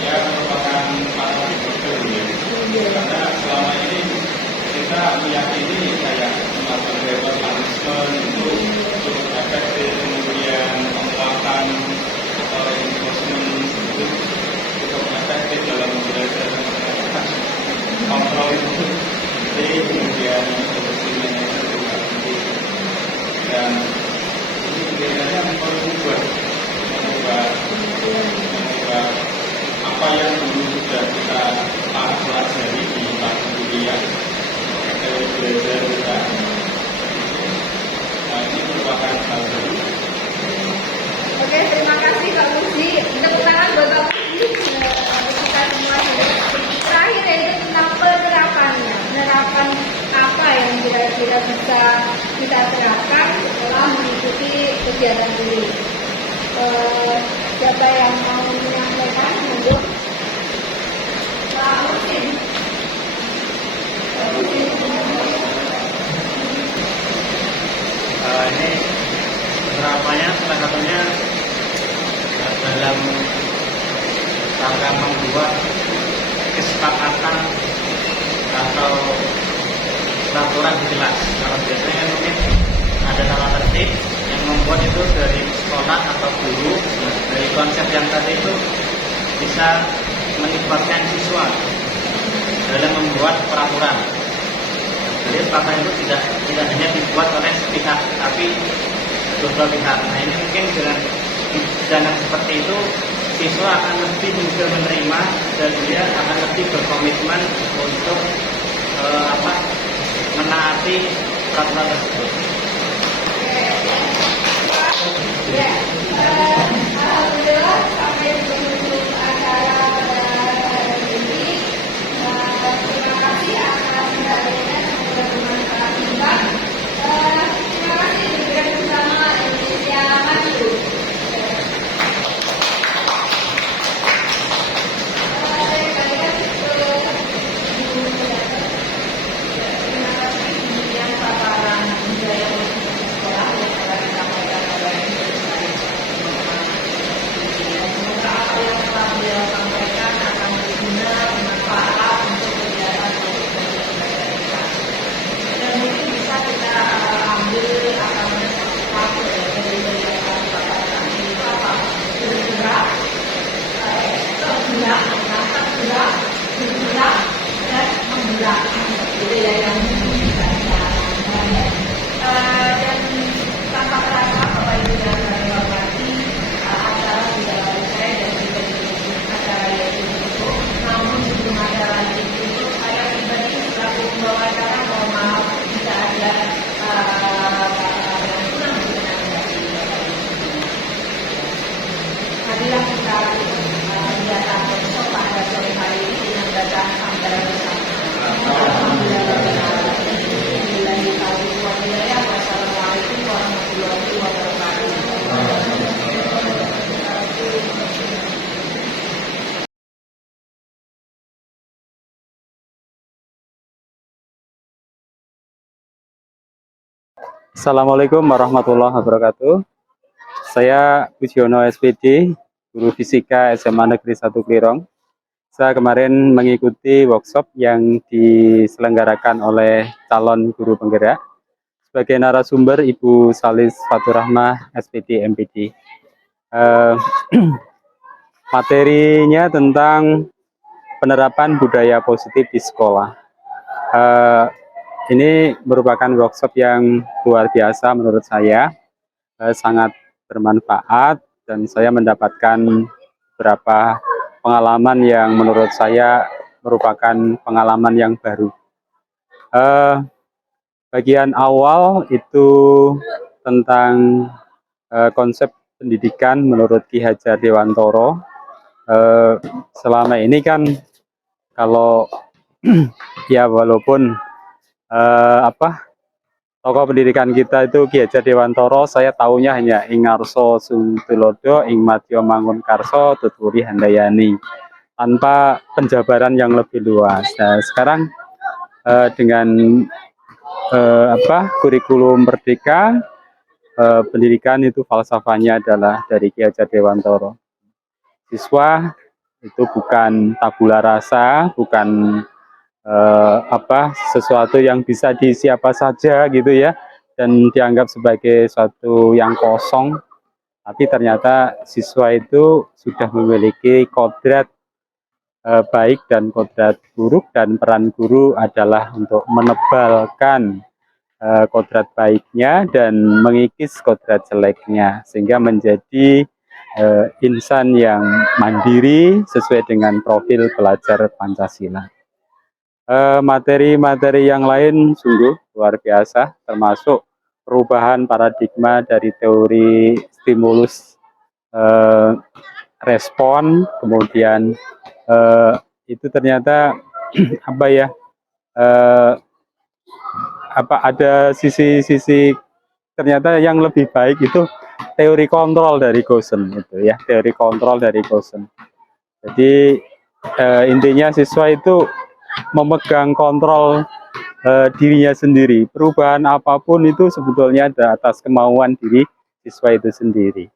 ya merupakan paradigma baru ya. Karena selama ini kita meyakini kayak melakukan reward punishment itu cukup efektif, kemudian penguatan atau reinforcement itu cukup efektif dalam belajar kontrol itu. Jadi kemudian produksi manajer juga penting, dan ini sebenarnya mengubah apa yang dulu sudah kita pelajari di tahun kuliah, teori belajar kita. Nah, ini merupakan hal baru. Oke, terima kasih Pak Muji. Tepuk tangan buat Pak Muji. Kita semua terakhir yaitu tentang penerapannya. Penerapan apa yang kira-kira bisa kita terapkan setelah mengikuti kegiatan ini. Siapa yang mau menyampaikan? Monggo. Pak Muji. Ini penerapannya salah satunya dalam rangka membuat kesepakatan atau peraturan jelas. Kalau biasanya mungkin ada tata tertib yang membuat itu dari sekolah atau guru. Dari konsep yang tadi itu bisa melibatkan siswa dalam membuat peraturan. Jadi peraturan itu tidak hanya dibuat oleh sepihak, tapi kedua pihak. Nah, ini mungkin dengan jalan seperti itu siswa akan lebih mudah menerima dan dia akan lebih berkomitmen untuk menaati peraturan tersebut. Ya, alhamdulillah sampai di penghujung acara pada hari ini. Terima kasih atas perhatiannya, semoga bermanfaat juga. Terima kasih juga bersama Indonesia Maju. Dan tanpa terasa Bapak Ibu dan kami hormati, acara sudah selesai dan juga ditutup acara yang ditutup. Namun sebelum acara ditutup, saya pribadi selaku pembawa acara mohon maaf jika ada yang kurang berkenan dari Bapak Ibu. Marilah kita kegiatan besok pada sore hari ini dengan bacaan hamdalah bersama. Wassalamualaikum warahmatullahi wabarakatuh. Assalamualaikum warahmatullahi wabarakatuh. Saya Pujono SPD, guru fisika SMA Negeri 1 Klirong. Saya kemarin mengikuti workshop yang diselenggarakan oleh calon guru penggerak. Sebagai narasumber Ibu Salis Fathurrahmah SPD MPD. Materinya tentang penerapan budaya positif di sekolah. Ini merupakan workshop yang luar biasa menurut saya, sangat bermanfaat, dan saya mendapatkan beberapa pengalaman yang menurut saya merupakan pengalaman yang baru. Bagian awal itu tentang konsep pendidikan menurut Ki Hajar Dewantoro. Selama ini kan kalau ya walaupun tokoh pendidikan kita itu Ki Hajar Dewantara, saya tahunya hanya ing ngarsa Suntulodo, ing madya Mangunkarsa, tuturi Handayani, tanpa penjabaran yang lebih luas. Nah, sekarang dengan kurikulum Merdeka, pendidikan itu falsafahnya adalah dari Ki Hajar Dewantara. Siswa itu bukan tabula rasa, bukan sesuatu yang bisa diisi apa saja gitu ya, dan dianggap sebagai suatu yang kosong, tapi ternyata siswa itu sudah memiliki kodrat baik dan kodrat buruk, dan peran guru adalah untuk menebalkan kodrat baiknya dan mengikis kodrat jeleknya, sehingga menjadi insan yang mandiri sesuai dengan profil pelajar Pancasila. Materi-materi yang lain sungguh luar biasa, termasuk perubahan paradigma dari teori stimulus respon, kemudian itu ternyata ada sisi-sisi ternyata yang lebih baik itu teori kontrol dari Goosen itu ya, teori kontrol dari Goosen. Jadi intinya siswa itu memegang kontrol dirinya sendiri. Perubahan apapun itu sebetulnya ada atas kemauan diri siswa itu sendiri.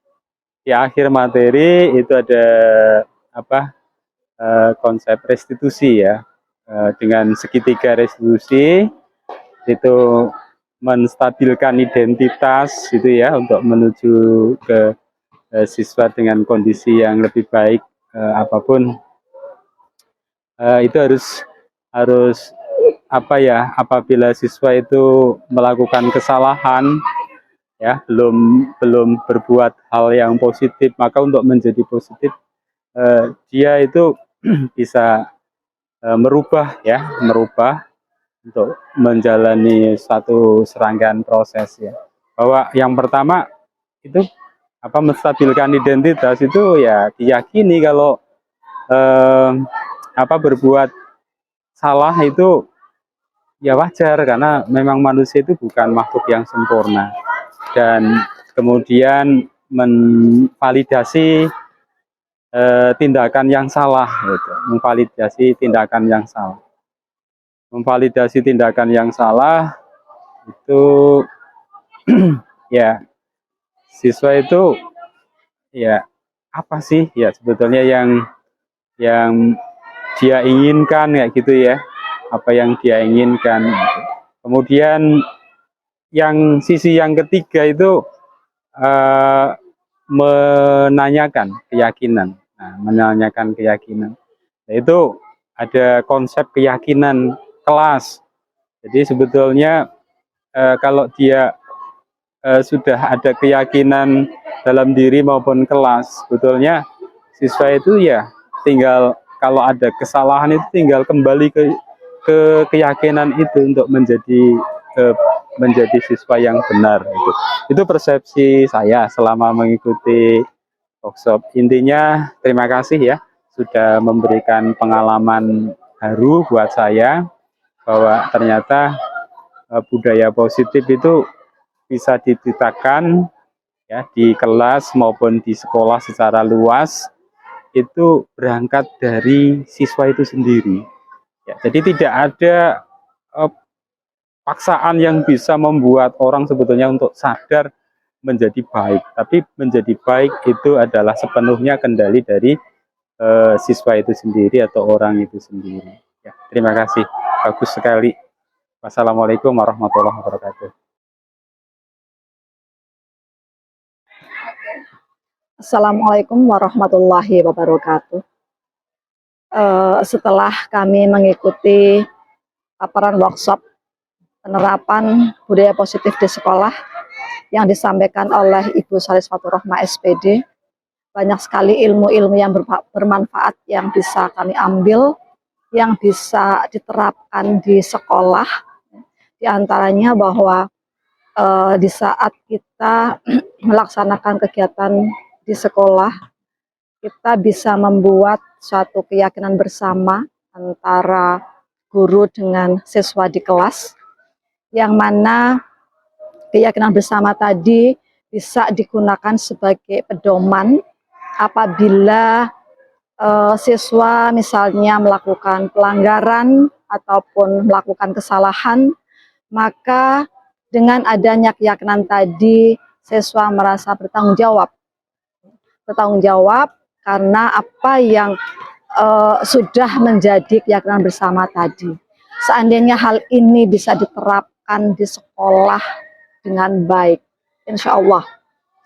Di akhir materi itu ada konsep restitusi ya, dengan segitiga restitusi itu menstabilkan identitas gitu ya, untuk menuju ke siswa dengan kondisi yang lebih baik apapun. Itu harus apabila siswa itu melakukan kesalahan ya, belum berbuat hal yang positif, maka untuk menjadi positif dia itu bisa merubah untuk menjalani satu serangkaian proses ya. Bahwa yang pertama itu menstabilkan identitas itu ya, diyakini kalau berbuat salah itu ya wajar, karena memang manusia itu bukan makhluk yang sempurna. Dan kemudian memvalidasi tindakan yang salah gitu. Memvalidasi tindakan yang salah itu ya, siswa itu ya apa sih ya sebetulnya yang dia inginkan kayak gitu ya, apa yang dia inginkan. Kemudian sisi yang ketiga itu menanyakan keyakinan. Nah, itu ada konsep keyakinan kelas. Jadi sebetulnya kalau dia sudah ada keyakinan dalam diri maupun kelas, sebetulnya siswa itu ya tinggal, kalau ada kesalahan itu tinggal kembali ke keyakinan itu untuk menjadi siswa yang benar. Itu persepsi saya selama mengikuti workshop. Intinya terima kasih ya, sudah memberikan pengalaman baru buat saya, bahwa ternyata budaya positif itu bisa ditetapkan ya di kelas maupun di sekolah secara luas, itu berangkat dari siswa itu sendiri ya. Jadi tidak ada paksaan yang bisa membuat orang sebetulnya untuk sadar menjadi baik, tapi menjadi baik itu adalah sepenuhnya kendali dari siswa itu sendiri atau orang itu sendiri ya. Terima kasih, bagus sekali. Wassalamualaikum warahmatullahi wabarakatuh. Assalamualaikum warahmatullahi wabarakatuh. Setelah kami mengikuti paparan workshop penerapan budaya positif di sekolah yang disampaikan oleh Ibu Salis Fathur-Rohmah SPD, banyak sekali ilmu-ilmu yang bermanfaat yang bisa kami ambil, yang bisa diterapkan di sekolah. Di antaranya bahwa di saat kita melaksanakan kegiatan di sekolah, kita bisa membuat suatu keyakinan bersama antara guru dengan siswa di kelas, yang mana keyakinan bersama tadi bisa digunakan sebagai pedoman apabila siswa misalnya melakukan pelanggaran ataupun melakukan kesalahan, maka dengan adanya keyakinan tadi siswa merasa bertanggung jawab karena apa yang sudah menjadi keyakinan bersama tadi. Seandainya hal ini bisa diterapkan di sekolah dengan baik, insya Allah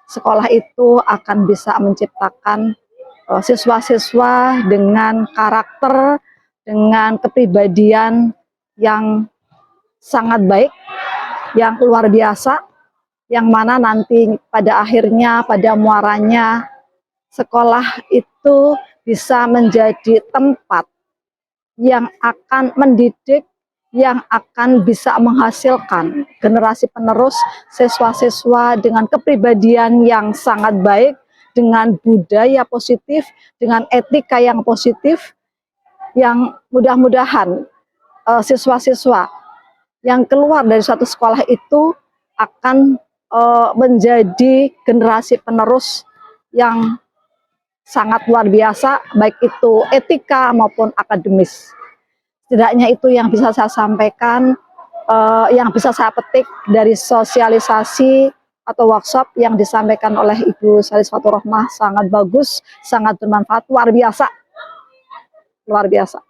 sekolah itu akan bisa menciptakan siswa-siswa dengan karakter, dengan kepribadian yang sangat baik, yang luar biasa, yang mana nanti pada akhirnya, pada muaranya, sekolah itu bisa menjadi tempat yang akan mendidik, yang akan bisa menghasilkan generasi penerus siswa-siswa dengan kepribadian yang sangat baik, dengan budaya positif, dengan etika yang positif, yang mudah-mudahan siswa-siswa yang keluar dari suatu sekolah itu akan menjadi generasi penerus yang sangat luar biasa, baik itu etika maupun akademis. Setidaknya itu yang bisa saya sampaikan, yang bisa saya petik dari sosialisasi atau workshop yang disampaikan oleh Ibu Salis Fathur-Rohmah. Sangat bagus, sangat bermanfaat, luar biasa. Luar biasa.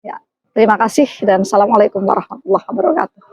Ya, terima kasih dan assalamualaikum warahmatullahi wabarakatuh.